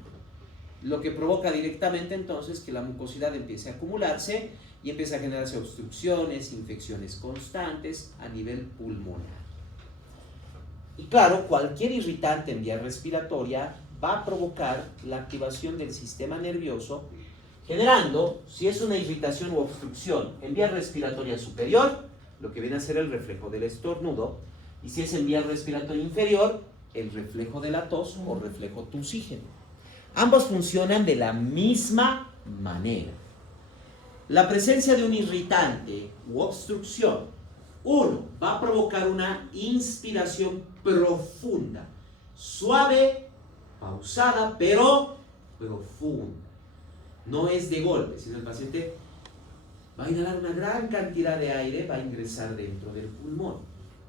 Lo que provoca directamente entonces que la mucosidad empiece a acumularse y empieza a generarse obstrucciones, infecciones constantes a nivel pulmonar. Y claro, cualquier irritante en vía respiratoria va a provocar la activación del sistema nervioso, generando, si es una irritación u obstrucción en vía respiratoria superior, lo que viene a ser el reflejo del estornudo, y si es en vía respiratoria inferior, el reflejo de la tos o reflejo tusígeno. Ambos funcionan de la misma manera. La presencia de un irritante u obstrucción, uno, va a provocar una inspiración profunda, suave, pausada, pero profunda. No es de golpe, sino el paciente va a inhalar una gran cantidad de aire, va a ingresar dentro del pulmón.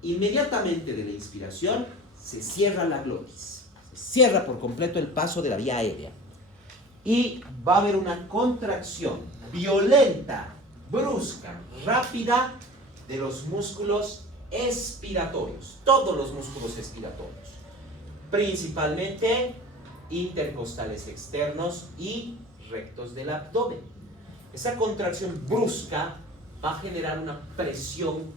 Inmediatamente de la inspiración se cierra la glotis, se cierra por completo el paso de la vía aérea y va a haber una contracción violenta, brusca, rápida de los músculos expiratorios, todos los músculos expiratorios, principalmente intercostales externos y rectos del abdomen. Esa contracción brusca va a generar una presión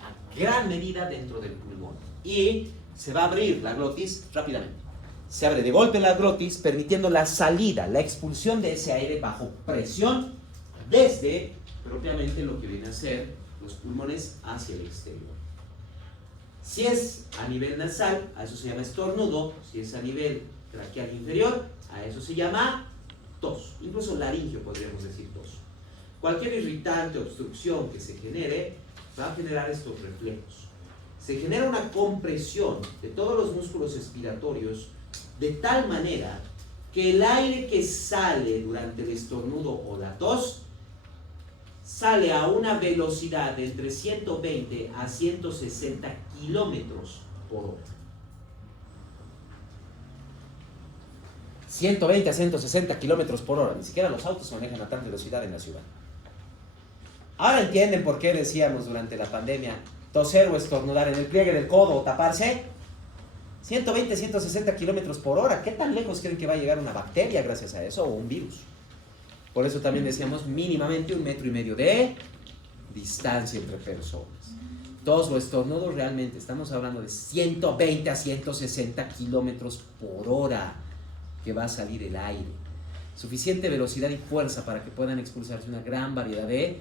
a gran medida dentro del pulmón y se va a abrir la glotis rápidamente. Se abre de golpe la glotis, permitiendo la salida, la expulsión de ese aire bajo presión desde propiamente lo que viene a ser los pulmones hacia el exterior. Si es a nivel nasal, a eso se llama estornudo. Si es a nivel traqueal inferior, a eso se llama tos. Incluso laringio podríamos decir tos. Cualquier irritante, obstrucción que se genere, va a generar estos reflejos. Se genera una compresión de todos los músculos expiratorios de tal manera que el aire que sale durante el estornudo o la tos sale a una velocidad de entre 120 a 160 kilómetros por hora. 120 a 160 kilómetros por hora. Ni siquiera los autos se manejan a tanta velocidad en la ciudad. Ahora entienden por qué decíamos durante la pandemia toser o estornudar en el pliegue del codo o taparse. 120, 160 kilómetros por hora. ¿Qué tan lejos creen que va a llegar una bacteria gracias a eso o un virus? Por eso también decíamos mínimamente 1,5 metros de distancia entre personas. Tos o estornudo realmente estamos hablando de 120 a 160 kilómetros por hora que va a salir el aire. Suficiente velocidad y fuerza para que puedan expulsarse una gran variedad de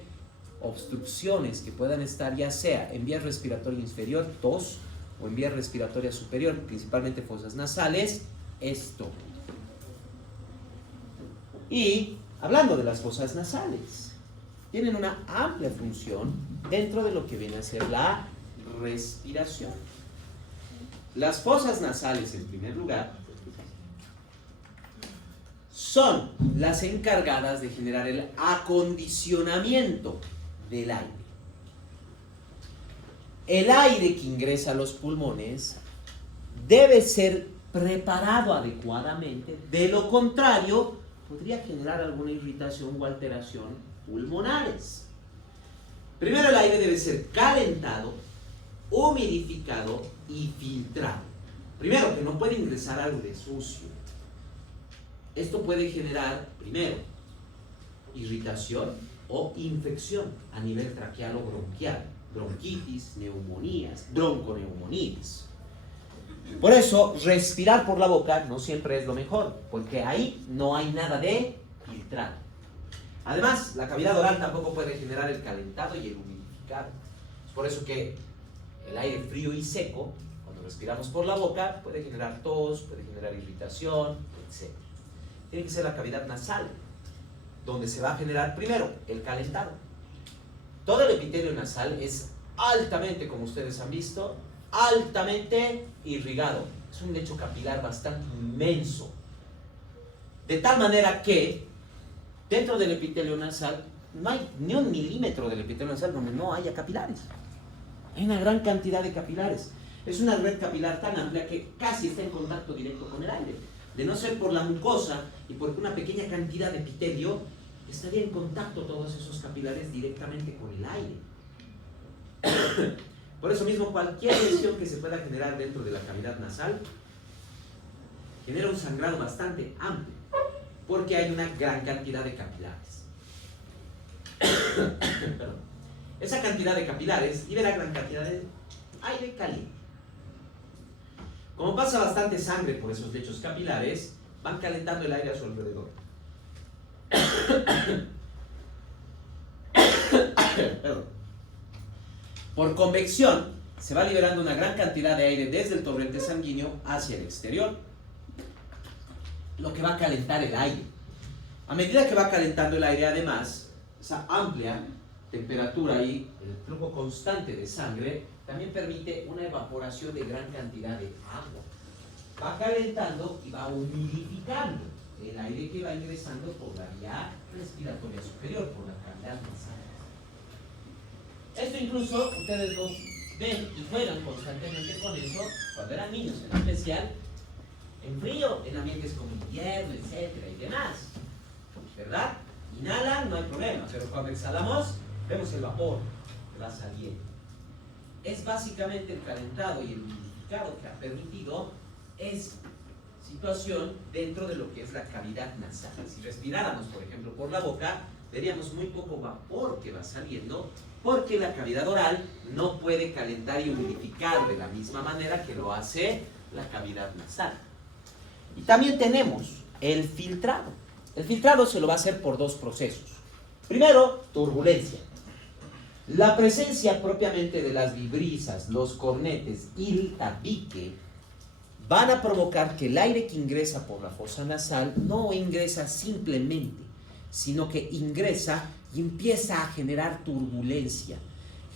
obstrucciones que puedan estar ya sea en vía respiratoria inferior, tos, o en vía respiratoria superior, principalmente fosas nasales, esto. Y hablando de las fosas nasales, tienen una amplia función dentro de lo que viene a ser la respiración. Las fosas nasales, en primer lugar, son las encargadas de generar el acondicionamiento del aire. El aire que ingresa a los pulmones debe ser preparado adecuadamente, de lo contrario, podría generar alguna irritación o alteración pulmonares. Primero, el aire debe ser calentado, humidificado y filtrado. Primero, que no puede ingresar algo de sucio. Esto puede generar, primero, irritación o infección a nivel traqueal o bronquial, bronquitis, neumonías, bronconeumonías. Por eso, respirar por la boca no siempre es lo mejor, porque ahí no hay nada de filtrado. Además, la cavidad oral tampoco puede generar el calentado y el humidificado. Es por eso que el aire frío y seco, cuando respiramos por la boca, puede generar tos, puede generar irritación, etc. Tiene que ser la cavidad nasal, donde se va a generar primero el calentado. Todo el epitelio nasal es altamente, como ustedes han visto, altamente irrigado. Es un lecho capilar bastante inmenso. De tal manera que dentro del epitelio nasal no hay ni 1 milímetro del epitelio nasal donde no haya capilares. Hay una gran cantidad de capilares. Es una red capilar tan amplia que casi está en contacto directo con el aire. De no ser por la mucosa y por una pequeña cantidad de epitelio, estaría en contacto todos esos capilares directamente con el aire. Por eso mismo, cualquier lesión que se pueda generar dentro de la cavidad nasal genera un sangrado bastante amplio, porque hay una gran cantidad de capilares. Perdón. Esa cantidad de capilares libera gran cantidad de aire caliente. Como pasa bastante sangre por esos lechos capilares, van calentando el aire a su alrededor. Perdón. Por convección, se va liberando una gran cantidad de aire desde el torrente sanguíneo hacia el exterior, lo que va a calentar el aire. A medida que va calentando el aire, además, esa amplia temperatura y el flujo constante de sangre también permite una evaporación de gran cantidad de agua. Va calentando y va humidificando el aire que va ingresando por la vía respiratoria superior, por la cavidad nasal. Esto incluso ustedes lo ven y juegan constantemente con eso cuando eran niños, en especial en frío, en ambientes como invierno, etcétera y demás, ¿verdad? Inhalan, no hay problema, pero cuando exhalamos, vemos el vapor que va saliendo. Es básicamente el calentado y el humidificado que ha permitido esa situación dentro de lo que es la cavidad nasal. Si respiráramos, por ejemplo, por la boca, veríamos muy poco vapor que va saliendo, porque la cavidad oral no puede calentar y humidificar de la misma manera que lo hace la cavidad nasal. Y también tenemos el filtrado. El filtrado se lo va a hacer por dos procesos. Primero, turbulencia. La presencia propiamente de las vibrisas, los cornetes y el tabique van a provocar que el aire que ingresa por la fosa nasal no ingresa simplemente, sino que ingresa y empieza a generar turbulencia.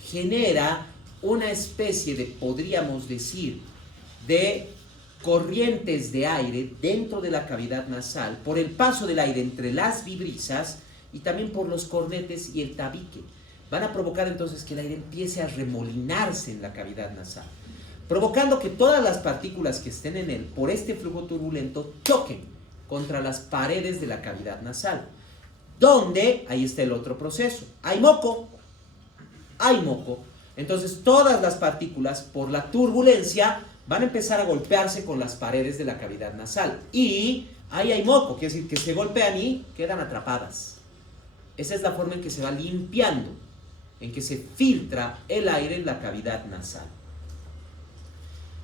Genera una especie de, podríamos decir, de corrientes de aire dentro de la cavidad nasal, por el paso del aire entre las vibrisas y también por los cornetes y el tabique. Van a provocar entonces que el aire empiece a remolinarse en la cavidad nasal, provocando que todas las partículas que estén en él, por este flujo turbulento, choquen contra las paredes de la cavidad nasal, donde, ahí está el otro proceso, hay moco, entonces todas las partículas, por la turbulencia, van a empezar a golpearse con las paredes de la cavidad nasal, y ahí hay moco, quiere decir que se golpean y quedan atrapadas. Esa es la forma en que se va limpiando, en que se filtra el aire en la cavidad nasal.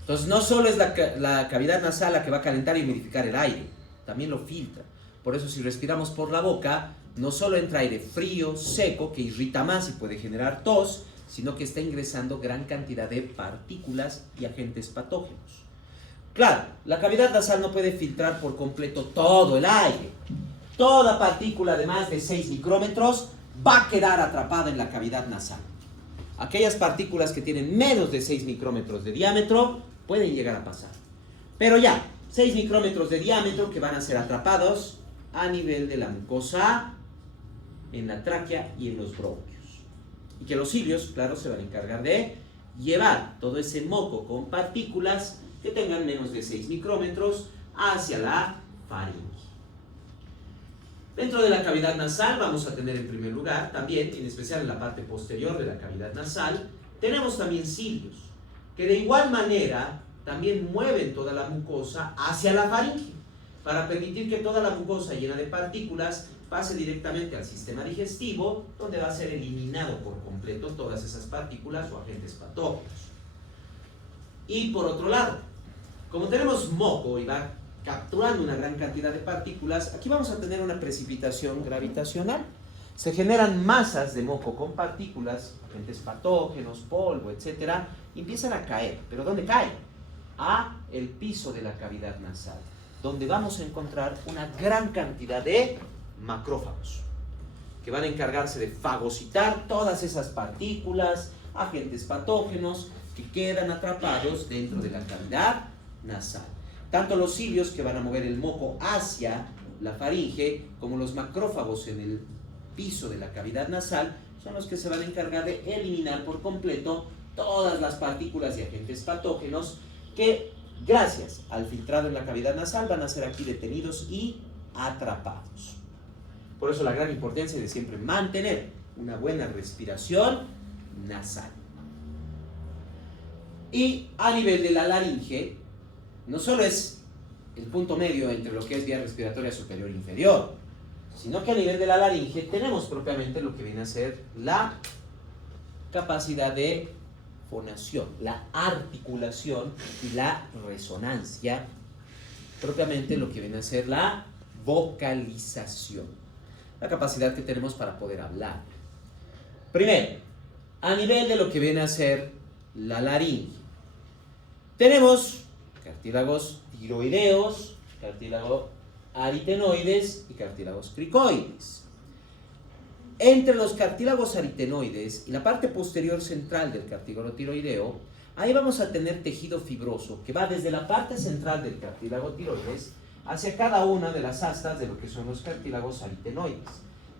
Entonces no solo es la cavidad nasal la que va a calentar y humidificar el aire, también lo filtra. Por eso si respiramos por la boca, no solo entra aire frío, seco, que irrita más y puede generar tos, sino que está ingresando gran cantidad de partículas y agentes patógenos. Claro, la cavidad nasal no puede filtrar por completo todo el aire. Toda partícula de más de 6 micrómetros va a quedar atrapada en la cavidad nasal. Aquellas partículas que tienen menos de 6 micrómetros de diámetro pueden llegar a pasar. Pero ya, 6 micrómetros de diámetro que van a ser atrapados a nivel de la mucosa, en la tráquea y en los bronquios. Y que los cilios, claro, se van a encargar de llevar todo ese moco con partículas que tengan menos de 6 micrómetros hacia la faringe. Dentro de la cavidad nasal vamos a tener en primer lugar también, en especial en la parte posterior de la cavidad nasal, tenemos también cilios, que de igual manera también mueven toda la mucosa hacia la faringe, para permitir que toda la mucosa llena de partículas pase directamente al sistema digestivo, donde va a ser eliminado por completo todas esas partículas o agentes patógenos. Y por otro lado, como tenemos moco y va capturando una gran cantidad de partículas, aquí vamos a tener una precipitación gravitacional. Se generan masas de moco con partículas, agentes patógenos, polvo, etc. Y empiezan a caer. ¿Pero dónde caen? A el piso de la cavidad nasal, donde vamos a encontrar una gran cantidad de macrófagos, que van a encargarse de fagocitar todas esas partículas, agentes patógenos que quedan atrapados dentro de la cavidad nasal. Tanto los cilios, que van a mover el moco hacia la faringe, como los macrófagos en el piso de la cavidad nasal, son los que se van a encargar de eliminar por completo todas las partículas y agentes patógenos que, gracias al filtrado en la cavidad nasal, van a ser aquí detenidos y atrapados. Por eso la gran importancia de siempre mantener una buena respiración nasal. Y a nivel de la laringe, no solo es el punto medio entre lo que es vía respiratoria superior e inferior, sino que a nivel de la laringe tenemos propiamente lo que viene a ser la capacidad de fonación, la articulación y la resonancia, propiamente lo que viene a ser la vocalización, la capacidad que tenemos para poder hablar. Primero, a nivel de lo que viene a ser la laringe, tenemos cartílagos tiroideos, cartílagos aritenoides y cartílagos cricoides. Entre los cartílagos aritenoides y la parte posterior central del cartílago tiroideo, ahí vamos a tener tejido fibroso que va desde la parte central del cartílago tiroides hacia cada una de las astas de lo que son los cartílagos aritenoides.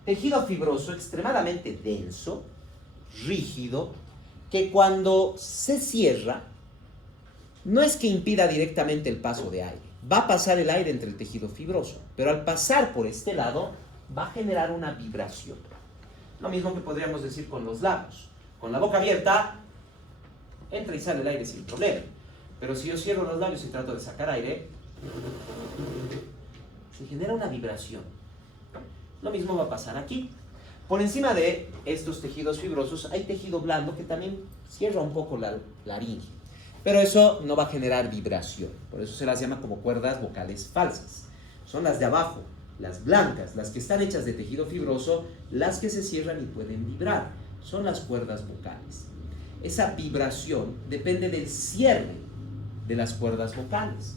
Tejido fibroso extremadamente denso, rígido, que cuando se cierra, no es que impida directamente el paso de aire, va a pasar el aire entre el tejido fibroso, pero al pasar por este lado va a generar una vibración. Lo mismo que podríamos decir con los labios. Con la boca abierta, entra y sale el aire sin problema. Pero si yo cierro los labios y trato de sacar aire, se genera una vibración. Lo mismo va a pasar aquí. Por encima de estos tejidos fibrosos hay tejido blando que también cierra un poco la laringe. Pero eso no va a generar vibración. Por eso se las llama como cuerdas vocales falsas. Son las de abajo, las blancas, las que están hechas de tejido fibroso, las que se cierran y pueden vibrar. Son las cuerdas vocales. Esa vibración depende del cierre de las cuerdas vocales.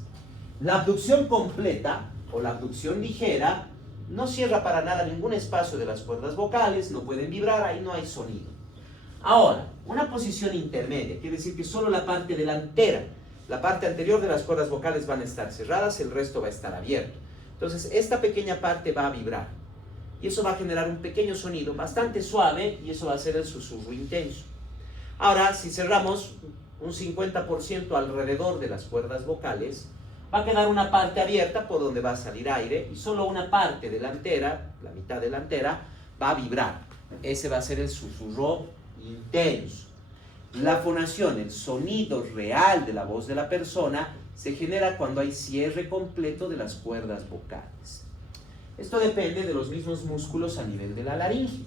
La abducción completa o la abducción ligera no cierra para nada ningún espacio de las cuerdas vocales, no pueden vibrar, ahí no hay sonido. Ahora, una posición intermedia quiere decir que solo la parte delantera, la parte anterior de las cuerdas vocales van a estar cerradas, el resto va a estar abierto. Entonces, esta pequeña parte va a vibrar y eso va a generar un pequeño sonido bastante suave y eso va a ser el susurro intenso. Ahora, si cerramos un 50% alrededor de las cuerdas vocales, va a quedar una parte abierta por donde va a salir aire y solo una parte delantera, la mitad delantera, va a vibrar. Ese va a ser el susurro intenso. La fonación, el sonido real de la voz de la persona, se genera cuando hay cierre completo de las cuerdas vocales. Esto depende de los mismos músculos a nivel de la laringe.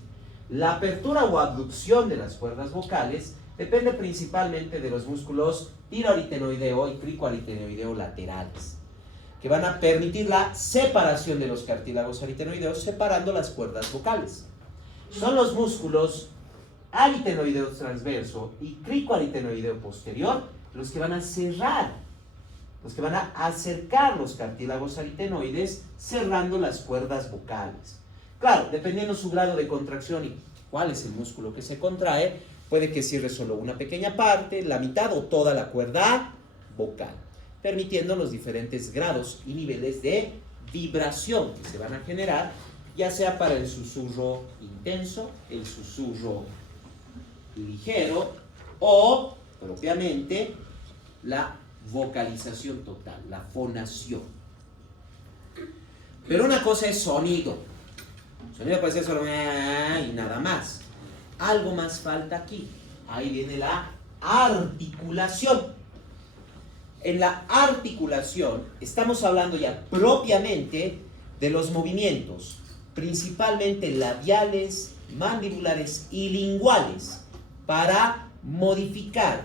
La apertura o abducción de las cuerdas vocales depende principalmente de los músculos tiroaritenoideo y cricoaritenoideo laterales, que van a permitir la separación de los cartílagos aritenoideos separando las cuerdas vocales. Son los músculos aritenoideo transverso y cricoaritenoideo posterior los que van a cerrar, los que van a acercar los cartílagos aritenoides cerrando las cuerdas vocales. Claro, dependiendo su grado de contracción y cuál es el músculo que se contrae, puede que cierre solo una pequeña parte, la mitad o toda la cuerda vocal, permitiendo los diferentes grados y niveles de vibración que se van a generar, ya sea para el susurro intenso, el susurro ligero o propiamente la vocalización total, la fonación. Pero una cosa es sonido. Sonido puede ser solo y nada más. Algo más falta aquí. Ahí viene la articulación. En la articulación estamos hablando ya propiamente de los movimientos, principalmente labiales, mandibulares y linguales, para modificar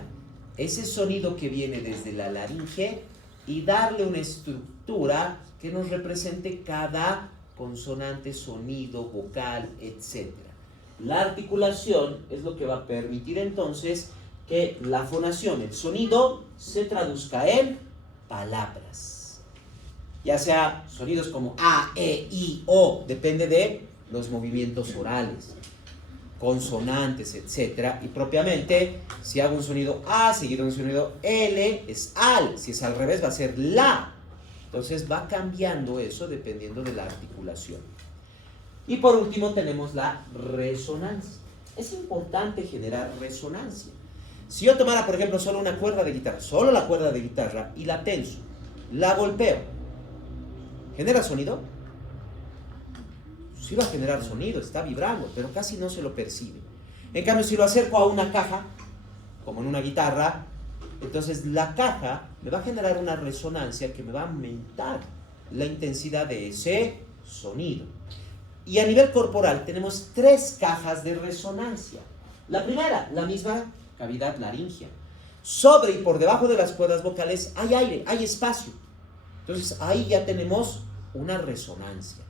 ese sonido que viene desde la laringe y darle una estructura que nos represente cada consonante, sonido, vocal, etc. La articulación es lo que va a permitir entonces que la fonación, el sonido, se traduzca en palabras. Ya sea sonidos como A, E, I, O, depende de los movimientos orales, consonantes, etc. Y propiamente, si hago un sonido A seguido de un sonido L, es al. Si es al revés, va a ser la. Entonces va cambiando eso dependiendo de la articulación. Y por último tenemos la resonancia. Es importante generar resonancia. Si yo tomara, por ejemplo, solo una cuerda de guitarra, solo la cuerda de guitarra, y la tenso, la golpeo, ¿genera sonido? Sí va a generar sonido, está vibrando, pero casi no se lo percibe. En cambio, si lo acerco a una caja, como en una guitarra, entonces la caja me va a generar una resonancia que me va a aumentar la intensidad de ese sonido. Y a nivel corporal tenemos 3 cajas de resonancia. La primera, la misma cavidad laringea. Sobre y por debajo de las cuerdas vocales hay aire, hay espacio. Entonces ahí ya tenemos una resonancia.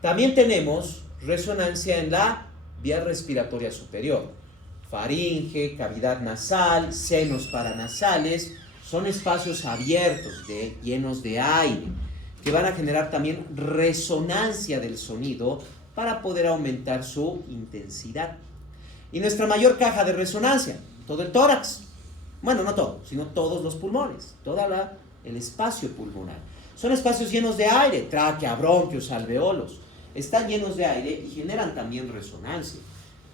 También tenemos resonancia en la vía respiratoria superior. Faringe, cavidad nasal, senos paranasales, son espacios abiertos, llenos de aire, que van a generar también resonancia del sonido para poder aumentar su intensidad. Y nuestra mayor caja de resonancia, todo el tórax. Bueno, no todo, sino todos los pulmones, el espacio pulmonar. Son espacios llenos de aire, tráquea, bronquios, alveolos. Están llenos de aire y generan también resonancia.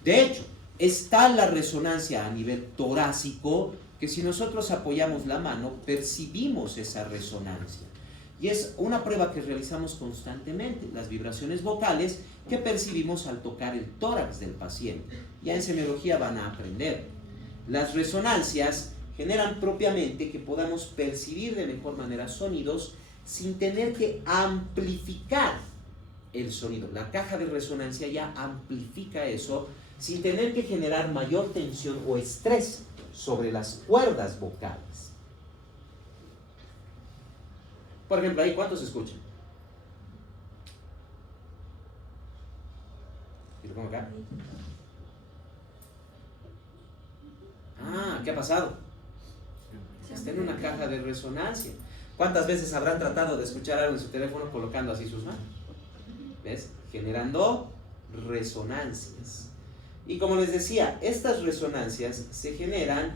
De hecho, está la resonancia a nivel torácico, que si nosotros apoyamos la mano, percibimos esa resonancia. Y es una prueba que realizamos constantemente, las vibraciones vocales que percibimos al tocar el tórax del paciente. Ya en semiología van a aprender. Las resonancias generan propiamente que podamos percibir de mejor manera sonidos sin tener que amplificar el sonido. La caja de resonancia ya amplifica eso sin tener que generar mayor tensión o estrés sobre las cuerdas vocales. Por ejemplo, ahí, ¿cuántos se escuchan? ¿Y lo pongo acá? Ah, ¿qué ha pasado? Está en una caja de resonancia. ¿Cuántas veces habrán tratado de escuchar algo en su teléfono colocando así sus manos? ¿Ves? Generando resonancias. Y como les decía, estas resonancias se generan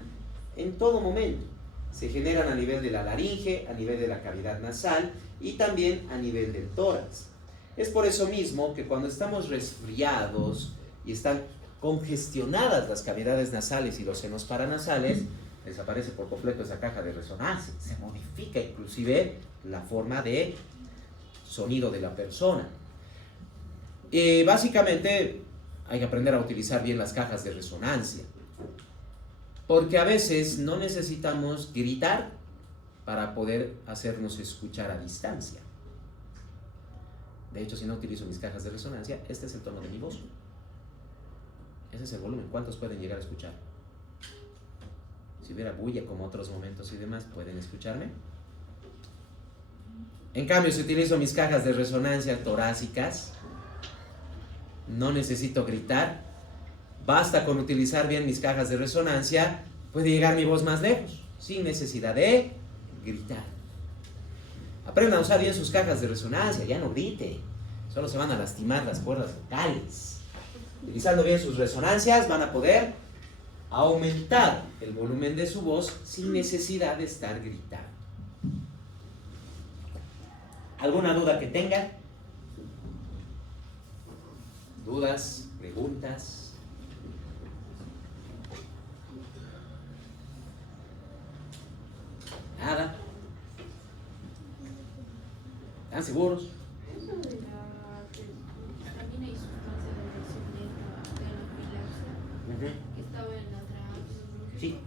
en todo momento. Se generan a nivel de la laringe, a nivel de la cavidad nasal y también a nivel del tórax. Es por eso mismo que cuando estamos resfriados y están congestionadas las cavidades nasales y los senos paranasales, desaparece por completo esa caja de resonancia. Se modifica inclusive la forma de sonido de la persona. Básicamente hay que aprender a utilizar bien las cajas de resonancia, porque a veces no necesitamos gritar para poder hacernos escuchar a distancia. De hecho, si no utilizo mis cajas de resonancia, este es el tono de mi voz. Ese es el volumen. ¿Cuántos pueden llegar a escuchar? Si hubiera bulla como otros momentos y demás, ¿pueden escucharme? En cambio, si utilizo mis cajas de resonancia torácicas, no necesito gritar. Basta con utilizar bien mis cajas de resonancia, puede llegar mi voz más lejos, sin necesidad de gritar. Aprendan a usar bien sus cajas de resonancia, ya no grite. Solo se van a lastimar las cuerdas vocales. Utilizando bien sus resonancias van a poder aumentar el volumen de su voz sin necesidad de estar gritando. ¿Alguna duda que tengan? ¿Dudas? ¿Preguntas? ¿Nada? ¿Están seguros? Eso de también hay sustancia de anafilaxia que estaba en la otra. Sí.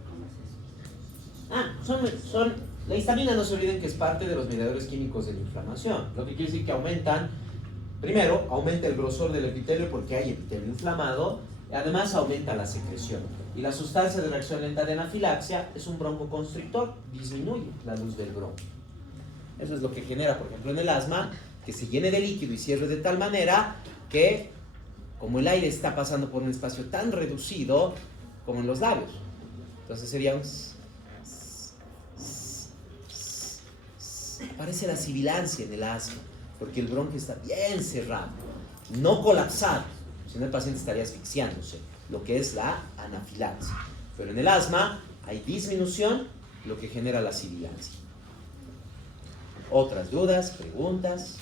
¿Cómo es eso? La histamina, no se olviden que es parte de los mediadores químicos de la inflamación, lo que quiere decir que primero aumenta el grosor del epitelio porque hay epitelio inflamado, y además aumenta la secreción. Y la sustancia de reacción lenta de anafilaxia es un broncoconstrictor, disminuye la luz del bronco. Eso es lo que genera, por ejemplo, en el asma, que se llene de líquido y cierre de tal manera que, como el aire está pasando por un espacio tan reducido como en los labios, entonces sería un... Aparece la sibilancia en el asma, porque el bronquio está bien cerrado, no colapsado, si no el paciente estaría asfixiándose, lo que es la anafilaxia. Pero en el asma hay disminución, lo que genera la sibilancia. ¿Otras dudas, preguntas?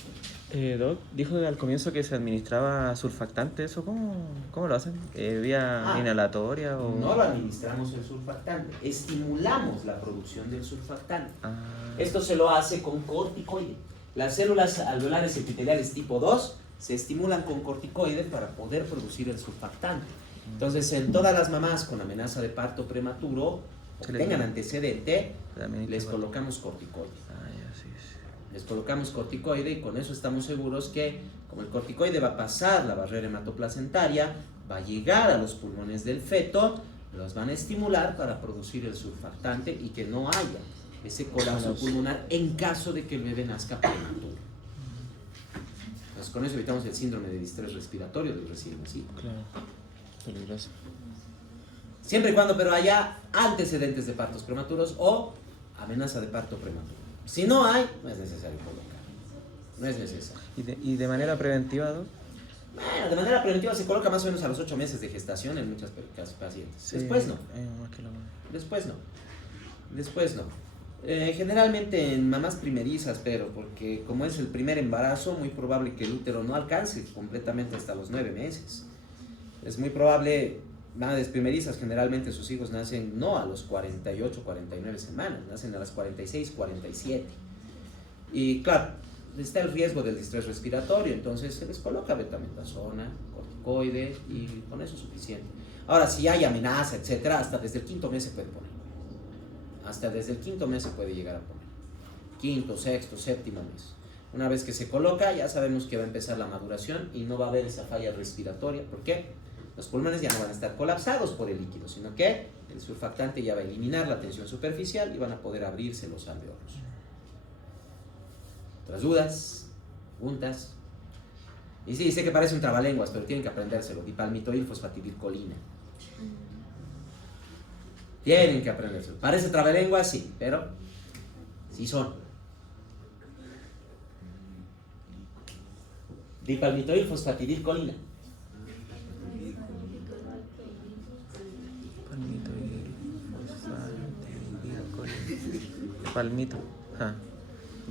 Doc, dijo al comienzo que se administraba surfactante, ¿eso cómo lo hacen? ¿Vía inhalatoria o...? No lo administramos el surfactante, estimulamos la producción del surfactante. Esto se lo hace con corticoide. Las células alveolares epiteliales tipo 2 se estimulan con corticoide para poder producir el surfactante. Entonces, en todas las mamás con amenaza de parto prematuro o que tengan antecedente, les colocamos corticoide. Les colocamos corticoide y con eso estamos seguros que, como el corticoide va a pasar la barrera hematoplacentaria, va a llegar a los pulmones del feto, los van a estimular para producir el surfactante y que no haya ese colapso pulmonar en caso de que el bebé nazca prematuro. Entonces, con eso evitamos el síndrome de distrés respiratorio del recién nacido. Claro, peligroso. Siempre y cuando pero haya antecedentes de partos prematuros o amenaza de parto prematuro. Si no hay, no es necesario colocar. No es necesario. ¿Y de manera preventiva, Doc? Bueno, de manera preventiva se coloca más o menos a los 8 meses de gestación en muchas pacientes. Sí, Después no. más que la madre. Después no. Después no. Generalmente en mamás primerizas, pero porque como es el primer embarazo, muy probable que el útero no alcance completamente hasta los 9 meses. Es muy probable, madres primerizas, generalmente sus hijos nacen no a los 48, 49 semanas, nacen a las 46, 47. Y claro, está el riesgo del distrés respiratorio, entonces se les coloca betametasona, corticoide y con eso es suficiente. Ahora, si hay amenaza, etcétera, hasta desde el 5.º mes se puede poner. Hasta desde el 5.º mes se puede llegar a poner. 5.º, 6.º, 7.º mes. Una vez que se coloca, ya sabemos que va a empezar la maduración y no va a haber esa falla respiratoria. ¿Por qué? Los pulmones ya no van a estar colapsados por el líquido, sino que el surfactante ya va a eliminar la tensión superficial y van a poder abrirse los alveolos. ¿Otras dudas? ¿Preguntas? Y sí, sé que parece un trabalenguas, pero tienen que aprendérselo. Dipalmitoil fosfatidilcolina. Tienen que aprendérselo. Parece trabalenguas, sí, pero sí son. Dipalmitoil fosfatidilcolina. Palmito. Ah,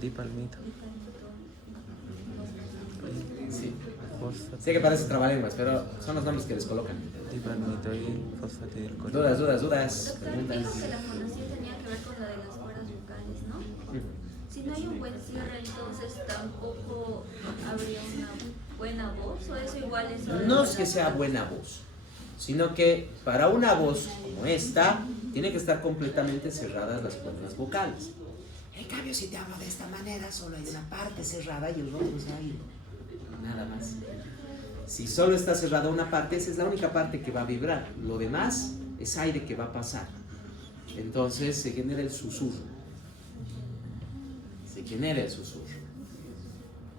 dipalmito. Sí. Sé que parece trabalenguas, pero son los nombres que les colocan. Dipalmitoil, fosfatidilcolina. Dudas. Doctor, Preguntas. dijo que la fonación tenía que ver con lo de las cuerdas vocales, ¿no? Si no hay un buen cierre, entonces tampoco habría una buena voz, o eso igual es... No es que sea buena voz, sino que para una voz como esta, tiene que estar completamente cerradas las cuerdas vocales. En cambio, si te hablo de esta manera, solo hay una parte cerrada y el otro es aire. Nada más. Si solo está cerrada una parte, esa es la única parte que va a vibrar. Lo demás es aire que va a pasar. Entonces se genera el susurro.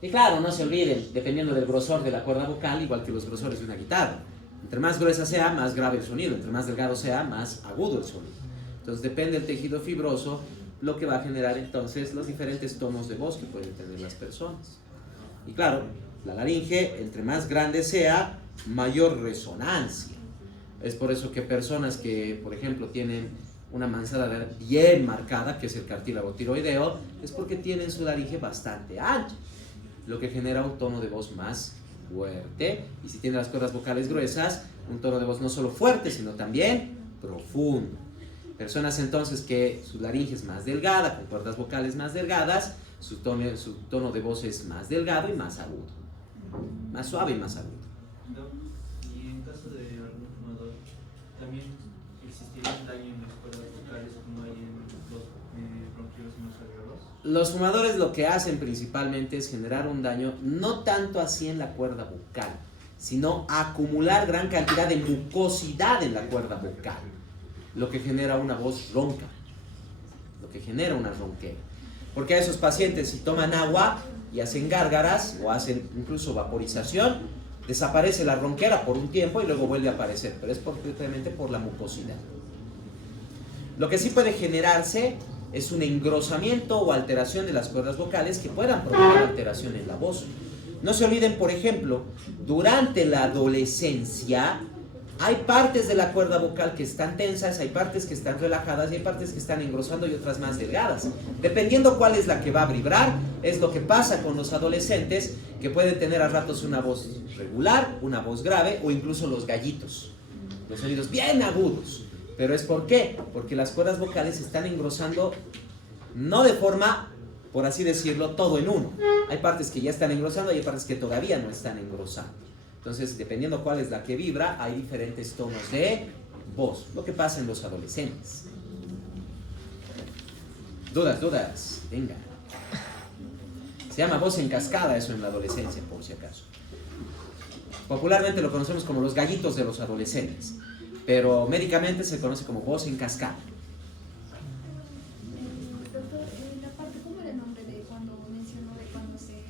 Y claro, no se olviden, dependiendo del grosor de la cuerda vocal, igual que los grosores de una guitarra. Entre más gruesa sea, más grave el sonido. Entre más delgado sea, más agudo el sonido. Entonces depende del tejido fibroso, lo que va a generar entonces los diferentes tonos de voz que pueden tener las personas. Y claro, la laringe, entre más grande sea, mayor resonancia. Es por eso que personas que, por ejemplo, tienen una manzana bien marcada, que es el cartílago tiroideo, es porque tienen su laringe bastante ancha, lo que genera un tono de voz más fuerte. Y si tienen las cuerdas vocales gruesas, un tono de voz no solo fuerte, sino también profundo. Personas entonces que su laringe es más delgada, con cuerdas vocales más delgadas, su tono de voz es más delgado y más agudo. Más suave y más agudo. Y en caso de algún fumador, ¿también existiría un daño en las cuerdas vocales como hay en los bronquiolos y los alveolos? Los fumadores lo que hacen principalmente es generar un daño, no tanto así en la cuerda vocal, sino acumular gran cantidad de mucosidad en la cuerda vocal, lo que genera una voz ronca, lo que genera una ronquera. Porque a esos pacientes, si toman agua y hacen gárgaras o hacen incluso vaporización, desaparece la ronquera por un tiempo y luego vuelve a aparecer, pero es completamente por la mucosidad. Lo que sí puede generarse es un engrosamiento o alteración de las cuerdas vocales que puedan provocar alteración en la voz. No se olviden, por ejemplo, durante la adolescencia hay partes de la cuerda vocal que están tensas, hay partes que están relajadas y hay partes que están engrosando y otras más delgadas. Dependiendo cuál es la que va a vibrar, es lo que pasa con los adolescentes, que pueden tener a ratos una voz regular, una voz grave o incluso los gallitos, los sonidos bien agudos. ¿Pero es por qué? Porque las cuerdas vocales se están engrosando no de forma, por así decirlo, todo en uno. Hay partes que ya están engrosando y hay partes que todavía no están engrosando. Entonces, dependiendo cuál es la que vibra, hay diferentes tonos de voz. Lo que pasa en los adolescentes. Dudas, venga. Se llama voz en cascada eso en la adolescencia, por si acaso. Popularmente lo conocemos como los gallitos de los adolescentes, pero médicamente se conoce como voz en cascada. Doctor, la parte, ¿cómo era el nombre de cuando mencionó de cuando se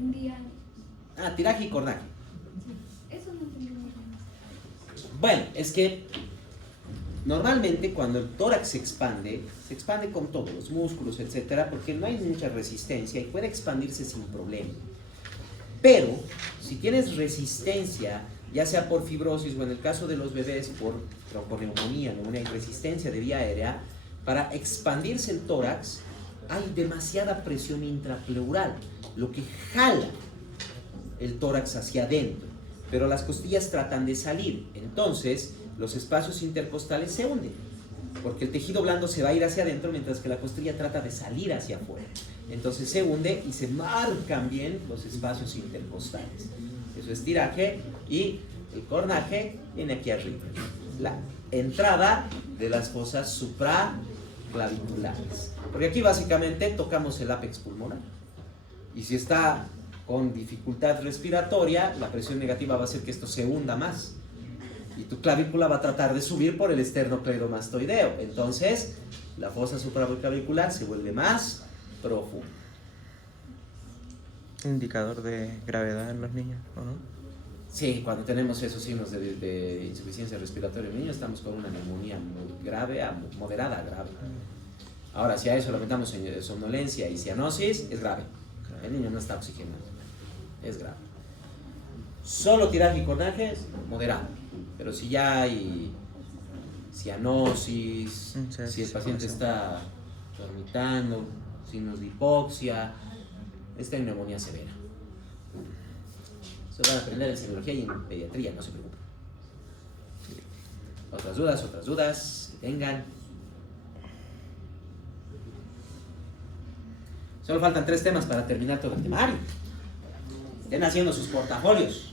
hundían? Tiraje y cordaje. Sí, eso no entendí muy bien. Bueno, es que normalmente cuando el tórax se expande con todos los músculos, etcétera, porque no hay mucha resistencia y puede expandirse sin problema. Pero si tienes resistencia, ya sea por fibrosis o en el caso de los bebés por neumonía y resistencia de vía aérea, para expandirse el tórax hay demasiada presión intrapleural, lo que jala el tórax hacia adentro, pero las costillas tratan de salir. Entonces los espacios intercostales se hunden, porque el tejido blando se va a ir hacia adentro mientras que la costilla trata de salir hacia afuera. Entonces se hunde y se marcan bien los espacios intercostales. Eso es tiraje, y el cornaje viene aquí arriba. La entrada de las fosas supraclaviculares. Porque aquí básicamente tocamos el ápex pulmonar. Y si está con dificultad respiratoria, la presión negativa va a hacer que esto se hunda más. Y tu clavícula va a tratar de subir por el esternocleidomastoideo. Entonces, la fosa supraclavicular se vuelve más profunda. Indicador de gravedad en los niños, ¿o no? Sí, cuando tenemos esos signos de insuficiencia respiratoria en niños, estamos con una neumonía muy grave, moderada a grave. Ahora, si a eso le metamos somnolencia y cianosis, es grave. El niño no está oxigenado, es grave. Solo tiraje y cornaje es moderado, pero si ya hay cianosis, si el paciente está dormitando, signos de hipoxia, está en neumonía severa. Eso van a aprender en semiología y en pediatría, no se preocupen. Otras dudas que tengan. Solo faltan 3 temas para terminar todo el temario. Estén haciendo sus portafolios.